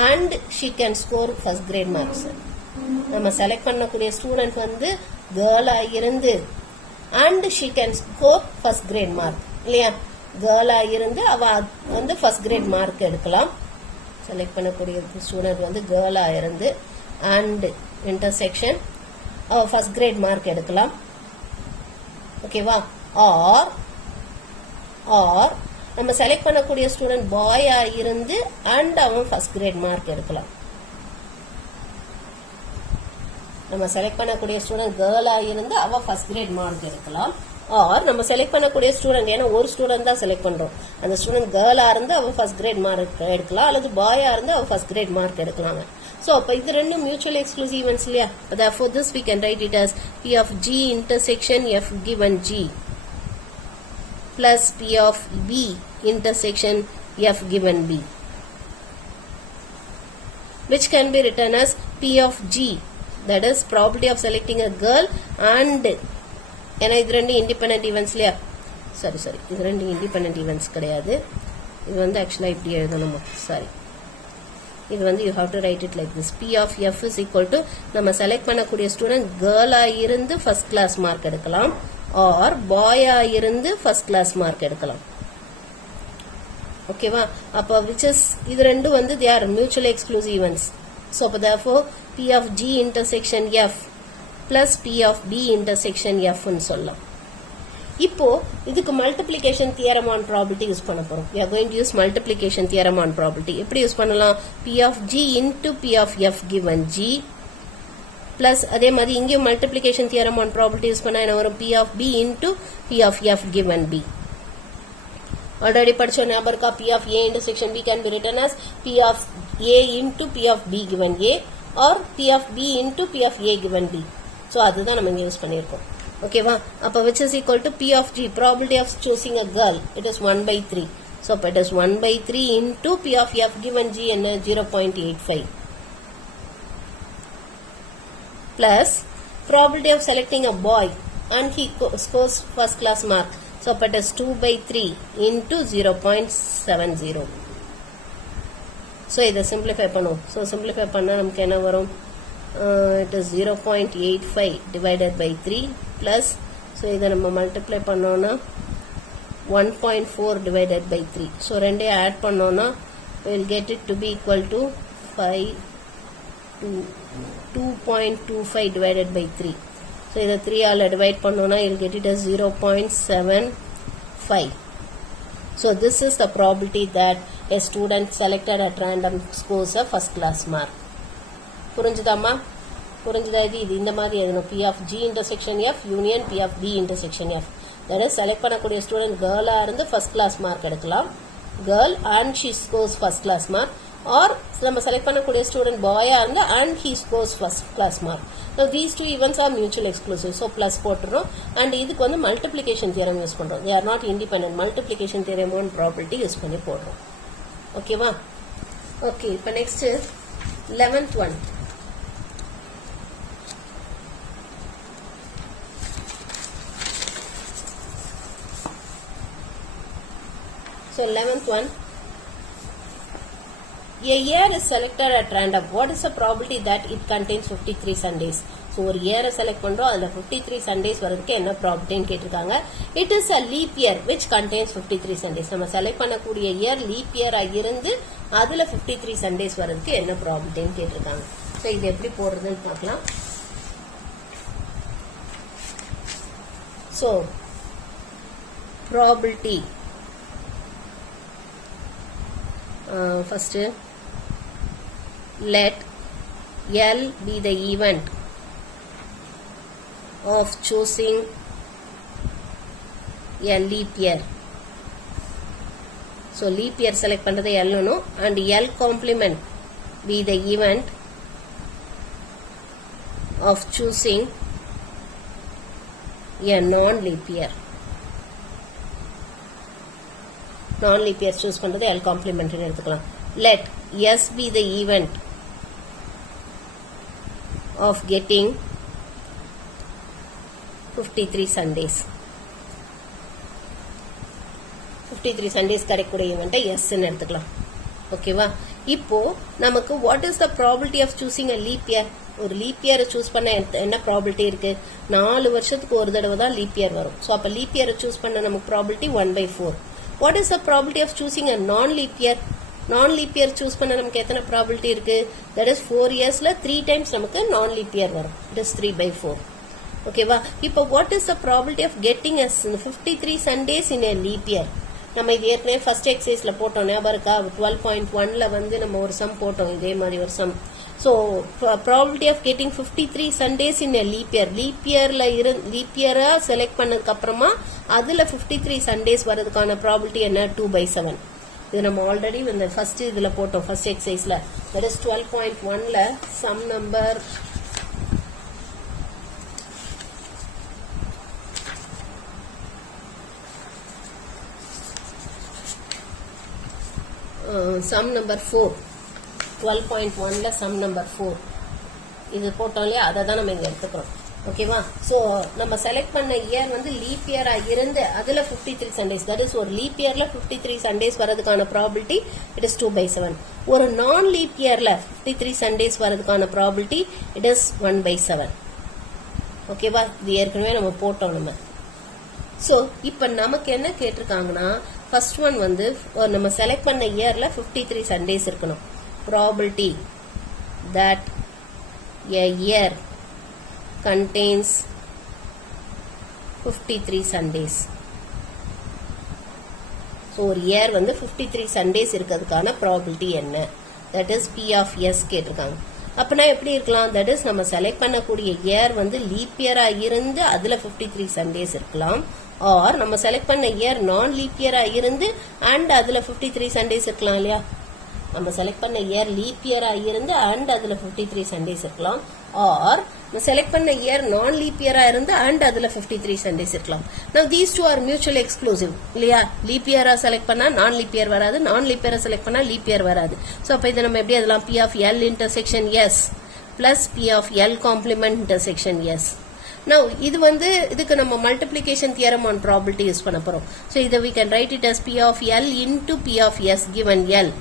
and she can score first grade marks நம்ம செலக்ட் பண்ணக்கூடிய ஸ்டூடண்ட் வந்து கேர்ளா இருந்து and she can score first grade mark இல்லையா கேர்ளா இருந்து அவ வந்து ஃபர்ஸ்ட் கிரேட் மார்க் எடுக்கலாம் செலக்ட் பண்ணக்கூடிய ஸ்டூடண்ட் வந்து கேர்ளா இருந்து and இன்டர்செக்ஷன் அவ ஃபர்ஸ்ட் கிரேட் மார்க் எடுக்கலாம் ஓகேவா ஆர் நம்ம செலக்ட் பண்ணக்கூடிய ஸ்டூடண்ட் பாயா இருந்து and அவன் ஃபர்ஸ்ட் கிரேட் மார்க் எடுக்கலாம் நம்ம செலக்ட் பண்ணக்கூடிய ஸ்டூடண்ட் கேர்ளா இருந்து அவ ஃபர்ஸ்ட் கிரேட் மார்க் எடுக்கலாம் ஆர் நம்ம செலக்ட் பண்ணக்கூடிய ஸ்டூடண்ட் ஏன்னா ஒரு ஸ்டூடண்ட் தான் செலக்ட் பண்றோம் அந்த ஸ்டூடண்ட் கேர்ளா இருந்து அவ ஃபர்ஸ்ட் கிரேட் மார்க் எடுக்கலாம் அல்லது பாயா இருந்து அவ ஃபர்ஸ்ட் கிரேட் மார்க் எடுக்கலாம் so அப்ப இது ரெண்டு மியூச்சுவல் எக்ஸ்க்ளூசிவ் ஈவென்ட்ஸ் இல்லையா therefore this we can write it as P of G intersection F given G plus P of B intersection F given B which can be written as P of G that is probability of selecting a girl and ஏன்னா இது ரெண்டு இண்டிபெண்டன்ட் ஈவென்ட்ஸ் இல்லையா சாரி இது ரெண்டு இண்டிபெண்டன்ட் ஈவென்ட்ஸ் கிடையாது இது வந்து ஆக்சுவலா இப்படி எழுதணும் சாரி இது வந்து you have to write it like this P of F is equal to நம்ம செலக்ட் பண்ணக்கூடிய ஸ்டூடண்ட் கேர்ளா இருந்து ஃபர்ஸ்ட் கிளாஸ் மார்க் எடுக்கலாம் ஆர் பாயா இருந்து ஃபர்ஸ்ட் கிளாஸ் மார்க் எடுக்கலாம் ஓகேவா அப்ப which is இது ரெண்டு வந்து they are mutually exclusive events so அப்ப therefore P of G intersection F plus P of B intersection F ன்னு சொல்லலாம் இப்போ இதுக்கு multiplication theorem on probability use பண்ண போறோம் we are going to use multiplication theorem on probability எப்படி யூஸ் பண்ணலாம் P of G into P of F given G plus அதே மாதிரி இங்கேயும் multiplication theorem on probability use பண்ணா என்ன வரும் P of B into P of F given B already படிச்சோம் ஞாபகம் இருக்கா P of A intersection B can be written as P of A into P of B given A or P of B into P of A given B so அதுதான் நம்ம இங்க யூஸ் பண்ணியிருக்கோம் ஓகேவா அப்ப which is equal to P of G probability of choosing a girl it is 1/3 so it is 1/3 into P of F given G என்ன 0.85 plus probability of selecting a boy and he scores first class mark so it is 2/3 into 0.70 so இதை simplify பண்ணுவோம் so simplify பண்ணா நமக்கு என்ன வரும் it is 0.85 divided by 3 plus so இதை நம்ம multiply பண்ணோம்னா 1.4 divided by 3 so ரெண்டே add பண்ணோம்னா we will get it to be equal to 2.25 divided by 3 so இதை 3 ஆல divide பண்ணோம்னா you will get it as 0.75 so this is the probability that a student selected at random scores a first class mark புரிஞ்சுதாமா புரிஞ்சுதா இது இந்த மாதிரி எழுதணும் P of G intersection F union P of B intersection F that is select பண்ணக்கூடிய ஸ்டூடண்ட் கேர்ளா இருந்து ஃபர்ஸ்ட் கிளாஸ் மார்க் எடுக்கலாம் girl and she scores first class mark or நம்ம செலக்ட் பண்ணக்கூடிய ஸ்டூடண்ட் பாயா இருந்து and he scores first class mark so these two events are mutually exclusive so plus போட்டுறோம் and இதுக்கு வந்து multiplication theorem யூஸ் பண்றோம் they are not independent multiplication theorem on probability use பண்ணி போடுறோம் ஓகேவா ஓகே இப்போ next 11th one so 11th one a year is selected at random what is the probability that it contains 53 Sundays so ஒரு இயரை செலக்ட் பண்றோம், அதுல 53 சண்டேஸ் வரதுக்கு என்ன ப்ராபர்ட்டின்னு கேட்டிருக்காங்க. It is a leap year which contains 53 Sundays. நம்ம செலக்ட் பண்ணக்கூடிய இயர் லீப் இயரா இருந்து அதுல 53 சண்டேஸ் வரதுக்கு என்ன ப்ராபர்ட்டின்னு கேட்டிருக்காங்க. ஸோ இது எப்படி போடுறதுன்னு பார்க்கலாம். So probability first let L be the event of choosing a leap year. So leap year select பண்றது L no and L complement be the event of choosing a non-leap year. Non-leap year choose பண்றது L complement ன்னு எடுத்துக்கலாம். Let S be the event of getting 53 Sundays. 53 Sundays கிடைக்கக்கூடிய ஈவெண்ட்டை S ன்னு எடுத்துக்கலாம். ஓகேவா? இப்போ நமக்கு what is the probability of choosing a leap year? ஒரு லீப் இயரை சூஸ் பண்ண என்ன ப்ராபிலிட்டி இருக்கு? 4 வருஷத்துக்கு ஒரு தடவை தான் லீப் இயர் வரும். ஸோ அப்போ லீப் இயரை சூஸ் பண்ண நமக்கு probability 1/4. What is the probability of choosing a non-leap year? Non-leap year choose பண்ண நமக்கு எத்தனை probability இருக்கு? That is 4 yearsல 3 times நமக்கு non-leap year வரும். It is 3/4. ஓகேவா? இப்போ what is the probability of getting us 53 Sundays in a leap year? நம்ம இது ஏற்கனவே ஃபர்ஸ்ட் எக்ஸசைஸ்ல போட்டோம், ஞாபகம் இருக்கா? 12.1ல வந்து நம்ம ஒரு சம் போட்டோம், இதே மாதிரி ஒரு sum. So probability of getting 53 Sundays in a leap year. Leap இயரா செலக்ட் பண்ணதுக்கு அப்புறமா அதுல 53 Sundays வரதுக்கான ப்ராபிலிட்டி என்ன? 2/7. இது நம்ம ஆல்ரெடி இந்த ஃபர்ஸ்ட் இதுல போட்டோம், ஃபர்ஸ்ட் எக்ஸசைஸ்ல. தட் இஸ் 12.1ல சம் நம்பர் சம் நம்பர் 4. 12.1ல சம் நம்பர் 4 இது போட்டோம் இல்லையா? அதை தான் நம்ம இங்க எடுத்துக்கிறோம். ஓகேவா? ஸோ நம்ம செலக்ட் பண்ண இயர் வந்து லீப் இயரா இருந்து அதுல 53 Sundays. தட் இஸ் ஒரு லீப் இயர்ல 53 Sundays வரதுக்கான ப்ராபிலிட்டி இட் இஸ் 2/7. ஒரு நான் லீப் இயர்ல 53 Sundays வரதுக்கான ப்ராபிலிட்டி இட் இஸ் 1/7. ஓகேவா? இது ஏற்கனவே நம்ம போட்டோம் நம்ம. ஸோ இப்போ நமக்கு என்ன கேட்டிருக்காங்கன்னா, ஃபர்ஸ்ட் ஒன் வந்து நம்ம செலக்ட் பண்ண இயர்ல 53 Sundays இருக்கணும். Probability that a year contains 53 Sundays. So ஒரு இயர் வந்து 53 Sundays இருக்கிறதுக்கான ப்ராபிலிட்டி என்ன? That is P of S கேட்டிருக்காங்க. அப்பனா எப்படி இருக்கலாம்? தட் இஸ் நம்ம செலக்ட் பண்ணக்கூடிய இயர் வந்து லீப் இயரா இருந்து அதுல 53 Sundays இருக்கலாம். ஆர் நம்ம செலக்ட் பண்ண இயர் நான் லீப் இயரா இருந்து அண்ட் அதுல 53 Sundays இருக்கலாம் இல்லையா? நம்ம செலக்ட் பண்ண இயர் லீப் இயரா இருந்து அண்ட் அதுல 53 Sundays இருக்கலாம். ஆர் செலக்ட் பண்ண இயர் நான் லீப் இயரா இருந்து அண்ட் அதுல 53 Sundays இருக்கலாம். Now these two are mutually exclusive இல்லையா? லீப் இயரா செலக்ட் பண்ணா நான் லீப் இயர் வராது, நான் லீப் இயரா செலக்ட் பண்ணா லீப் இயர் வராது. சோ அப்ப இதை நம்ம எப்படி எழுதலாம்? P of L intersection S plus P of L complement intersection S. Now இது வந்து இதுக்கு நம்ம multiplication theorem on probability use பண்ண போறோம். So இதை we can write it as P of L into P of S given L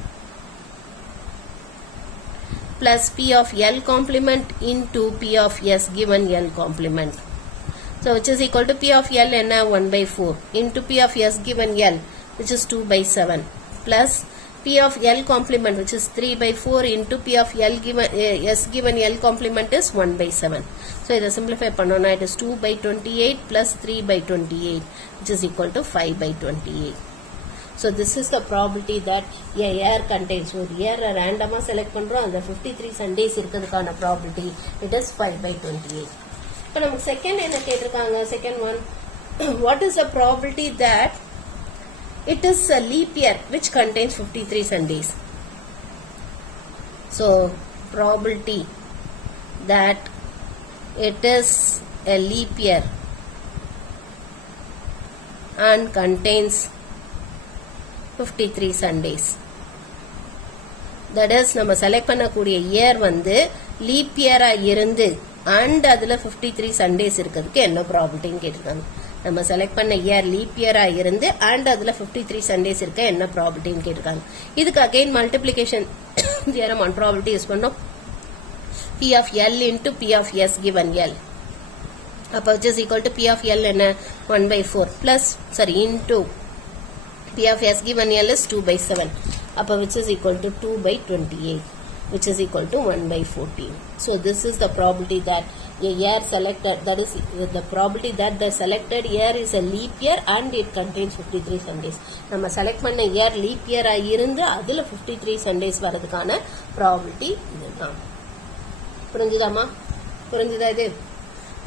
plus P of L complement into P of S given L complement. So which is equal to P of L என்ன? 1/4 into P of S given L which is 2/7 plus P of L complement which is 3/4 into P of L given S given L complement is 1/7. So இதை simplify பண்ணோம்னா it is 2/28 plus 3/28 which is equal to 5/28. So this is the probability that a year contains. ஒரு year randomly select பண்றோம், அந்த 53 Sundays இருக்கிறதுக்கான probability it is 5/28. இப்போ நமக்கு செகண்ட் என்ன கேட்டிருக்காங்க? Second one, what is the probability that it is a leap year which contains 53 Sundays? So probability that it is a leap year and contains 53 Sundays. That is நம்ம செலக்ட் பண்ணக்கூடிய இயர் வந்து லீப் இயரா இருந்து அண்ட் அதுல 53 Sundays இருக்கிறதுக்கு என்ன ப்ராபிலிட்டின்னு கேட்டிருக்காங்க. நம்ம செலக்ட் பண்ண இயர் லீப் இயரா இருந்து அண்ட் அதுல 53 Sundays இருக்க என்ன ப்ராபிலிட்டின்னு கேட்டிருக்காங்க. இதுக்கு again multiplication theorem on probability use பண்ணோம். P of L into P of S given L. அப்போ which is equal to P of L என்ன 1 by 4 plus sorry into P of S given L is 2 by 7. அப்போ which is equal to 2 by 28 which is equal to 1 by 14. So this is the probability that a year selected, that is the probability that the selected year is a leap year and it contains 53 Sundays. நம்ம select பண்ண year leap year இருந்து அதில் 53 Sundays வரதுக்கான probability இதுதான். புரிஞ்சுதாமா? புரிஞ்சுதா இது?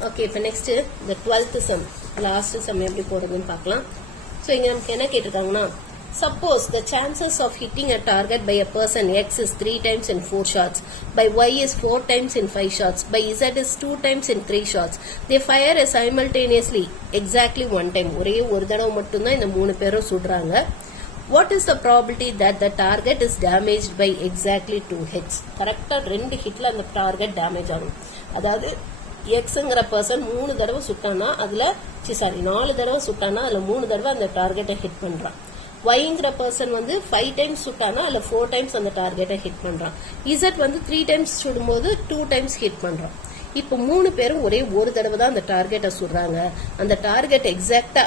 ஓகே, இப்போ நெக்ஸ்ட் இந்த 12th சம் லாஸ்ட் சம் எப்படி போடுறதுன்னு பார்க்கலாம். ஸோ இங்கே நமக்கு என்ன கேட்டிருக்காங்கன்னா, suppose the chances of hitting a target by a person X is 3 times in 4 shots, by Y is 4 times in 5 shots, by Z is 2 times in 3 shots. They fire simultaneously exactly one time. ஒரே ஒரு தடவை மட்டும்தான் இந்த 3 பேரும் சுடுறாங்க. What is the probability that the target is damaged by exactly 2 hits? கரெக்டா 2 ஹிட்ல அந்த டார்கெட் டேமேஜ் ஆகும். அதாவது எக்ஸ்ங்கிற பர்சன் 3 தடவை சுட்டானா அதுல 4 தடவை சுட்டானா அதுல 3 தடவை அந்த டார்கெட்டை ஹிட் பண்றான். ஒய்ங்கிற பர்சன் வந்து 5 டைம்ஸ் சுட்டானா அதுல 4 டைம்ஸ் அந்த டார்கெட்டை ஹிட் பண்றான். இசட் வந்து 3 டைம்ஸ் சுடும்போது 2 டைம்ஸ் ஹிட் பண்றான். இப்போ 3 பேரும் ஒரே ஒரு தடவை தான் அந்த டார்கெட்டை சுடுறாங்க. அந்த டார்கெட் எக்ஸாக்டா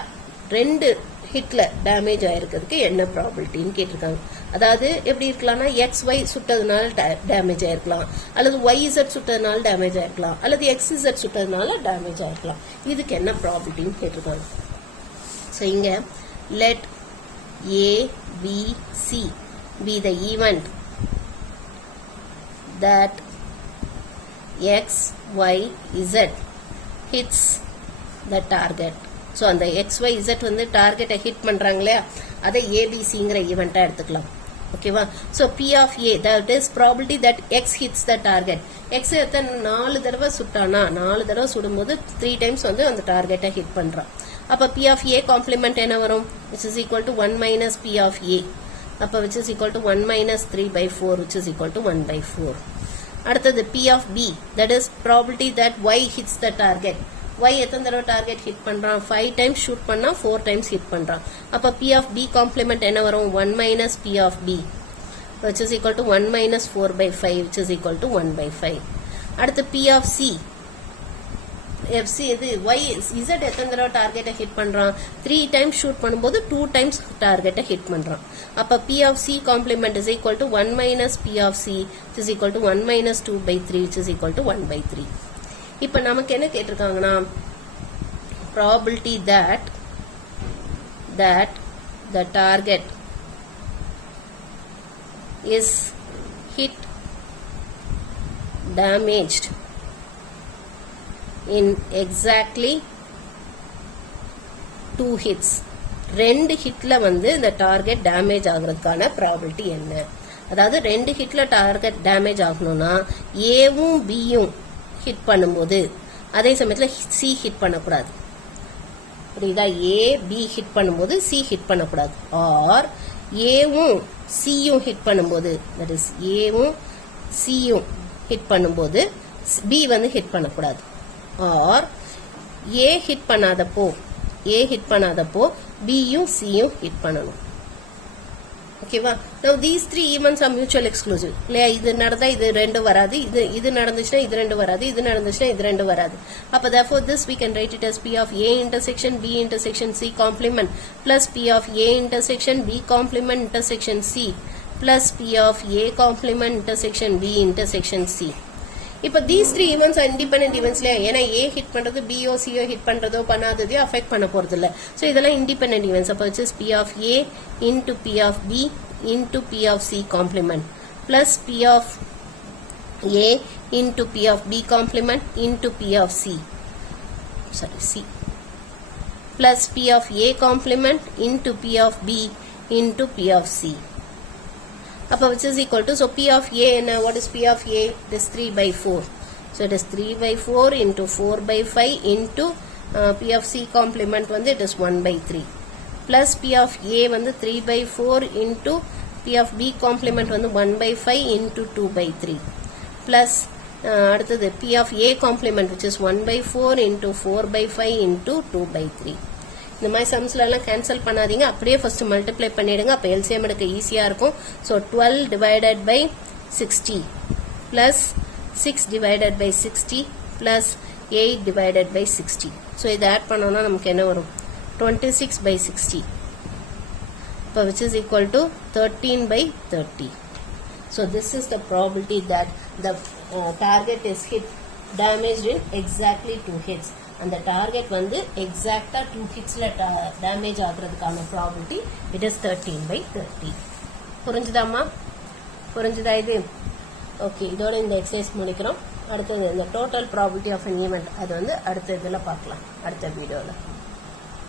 2 ஹிட்ல டேமேஜ் ஆயிருக்கிறதுக்கு என்ன ப்ராபபிலிட்டின்னு கேட்டிருக்காங்க. அதாவது எப்படி இருக்கலாம்னா எக்ஸ் ஒய் சுட்டதுனால டேமேஜ் ஆயிருக்கலாம், அல்லது ஒய் இசட் சுட்டதுனால டேமேஜ் ஆயிருக்கலாம், அல்லது எக்ஸ் இசட் சுட்டதுனால டேமேஜ் ஆயிருக்கலாம். இதுக்கு என்ன ப்ராபபிலிட்டின்னு கேட்டிருக்காங்க. ஸோ இங்க let A, B, C be the event that X, Y, Z hits the target. So அந்த X, Y, Z வந்து டார்கெட்டை ஹிட் பண்றாங்களே அதை ABCங்கிற ஈவெண்ட்டா எடுத்துக்கலாம். ஓகேவா? So P of A, that is probability that X hits the target. X எத்தனை 4 தடவை சுட்டானா 4 தடவை சுடும்போது 3 டைம்ஸ் வந்து அந்த டார்கெட்டை ஹிட் பண்றான். அப்ப P of A காம்ப்ளிமெண்ட் என்ன வரும்? which is equal to 1 minus P of A. அப்ப which is equal to 1 minus 3 by 4 which is equal to 1 by 4. அடுத்தது P of B, that is probability that Y hits the target. Y எத்தனை தடவை டார்கெட் ஹிட் பண்றான்? 5 டைம்ஸ் ஷூட் பண்ணா 4 டைம்ஸ் ஹிட் பண்றான். அப்ப P of B காம்ப்ளிமெண்ட் என்ன வரும்? 1 minus P of B which is equal to 1 minus 4 by 5 which is equal to 1 by 5. அடுத்து P of C, FC இது Y Z எத்தனை தடவை டார்கெட்டை ஹிட் பண்றான்? 3 டைம்ஸ் ஷூட் பண்ணும்போது 2 டைம்ஸ் டார்கெட்டை ஹிட் பண்றான். அப்ப P of C complement is equal to 1 minus P of C which is equal to 1 minus 2 by 3 which is equal to 1 by 3. இப்ப நமக்கு என்ன கேட்டிருக்காங்கன்னா, probability that the target is hit damaged in exactly 2 hits. 2 ஹிட்ல வந்து இந்த டார்கெட் டேமேஜ் ஆகுறதுக்கான ப்ராபபிலிட்டி என்ன? அதாவது 2 ஹிட்ல டார்கெட் டேமேஜ் ஆகணும்னா ஏவும் பியும் ஹிட் பண்ணும்போது அதே சமயத்துல சி ஹிட் பண்ணக்கூடாது. புரியுதா? ஏ பி ஹிட் பண்ணும்போது சி ஹிட் பண்ணக்கூடாது. ஆர் ஏவும் சியும் ஹிட் பண்ணும்போது, தட் இஸ் ஏவும் சியும் ஹிட் பண்ணும்போது பி வந்து ஹிட் பண்ணக்கூடாது. ஆர் ஏ ஹிட் பண்ணாதப்போ பியும் சியும் ஹிட் பண்ணணும். ஓகேவா? now these 3 events are mutual exclusive. இல்லையா? இது நடந்தா இது 2 வராது, இது நடந்துச்சுன்னா இது 2 வராது, இது நடந்துச்சுன்னா இது 2 வராது. அப்ப therefore this we can write it as P of A intersection B intersection C complement plus P of A intersection B complement intersection C plus P of A complement intersection B intersection C. இப்ப these 3 events are independent events இல்லையா? ஏன்னா A ஹிட் பண்றது B ஓ C ஓ ஹிட் பண்றதோ பண்ணாததையோ அஃபெக்ட் பண்ண போறது இல்ல. சோ இதெல்லாம் இண்டிபெண்டன்ட் events. அப்ப which is P of A into P of B into P of C complement plus P of A into P of B complement into P of C plus P of A complement into P of B into P of C. அப்ப which is equal to, so P of A என்ன? what is P of A? it is 3 by 4. so it is 3 by 4 into 4 by 5 into P of C complement வந்து it is 1 by 3 plus P of A வந்து 3 by 4 into P of B complement வந்து 1 by 5 into 2 by 3 plus அடுத்தது P of A complement which is 1 by 4 into 4 by 5 into 2 by 3. இந்த மாதிரி சம்ஸ்ல எல்லாம் கேன்சல் பண்ணாதீங்க, அப்படியே ஃபர்ஸ்ட் மல்டிப்ளை பண்ணிடுங்க. அப்ப எல்சிஎம் எடுக்க ஈஸியா இருக்கும். So 12 divided by 60 plus 6 divided by 60 plus 8 divided by 60. So இதை add பண்ணோம்னா நமக்கு என்ன வரும் 26 by 60, which is equal to 13 by 30. So this is the probability that the target is hit, damaged in exactly 2 hits. And the target வந்து exact 2 hitsல damage ஆகிறதுக்கான probability it is 13 by 30. புரிஞ்சுதாம்மா? புரிஞ்சுதா இது? ஓகே, இதோட இந்த எக்ஸசைஸ் முடிக்கிறோம். அடுத்தது இந்த total probability of an event அது வந்து அடுத்த இதில் பார்க்கலாம், அடுத்த வீடியோவில்.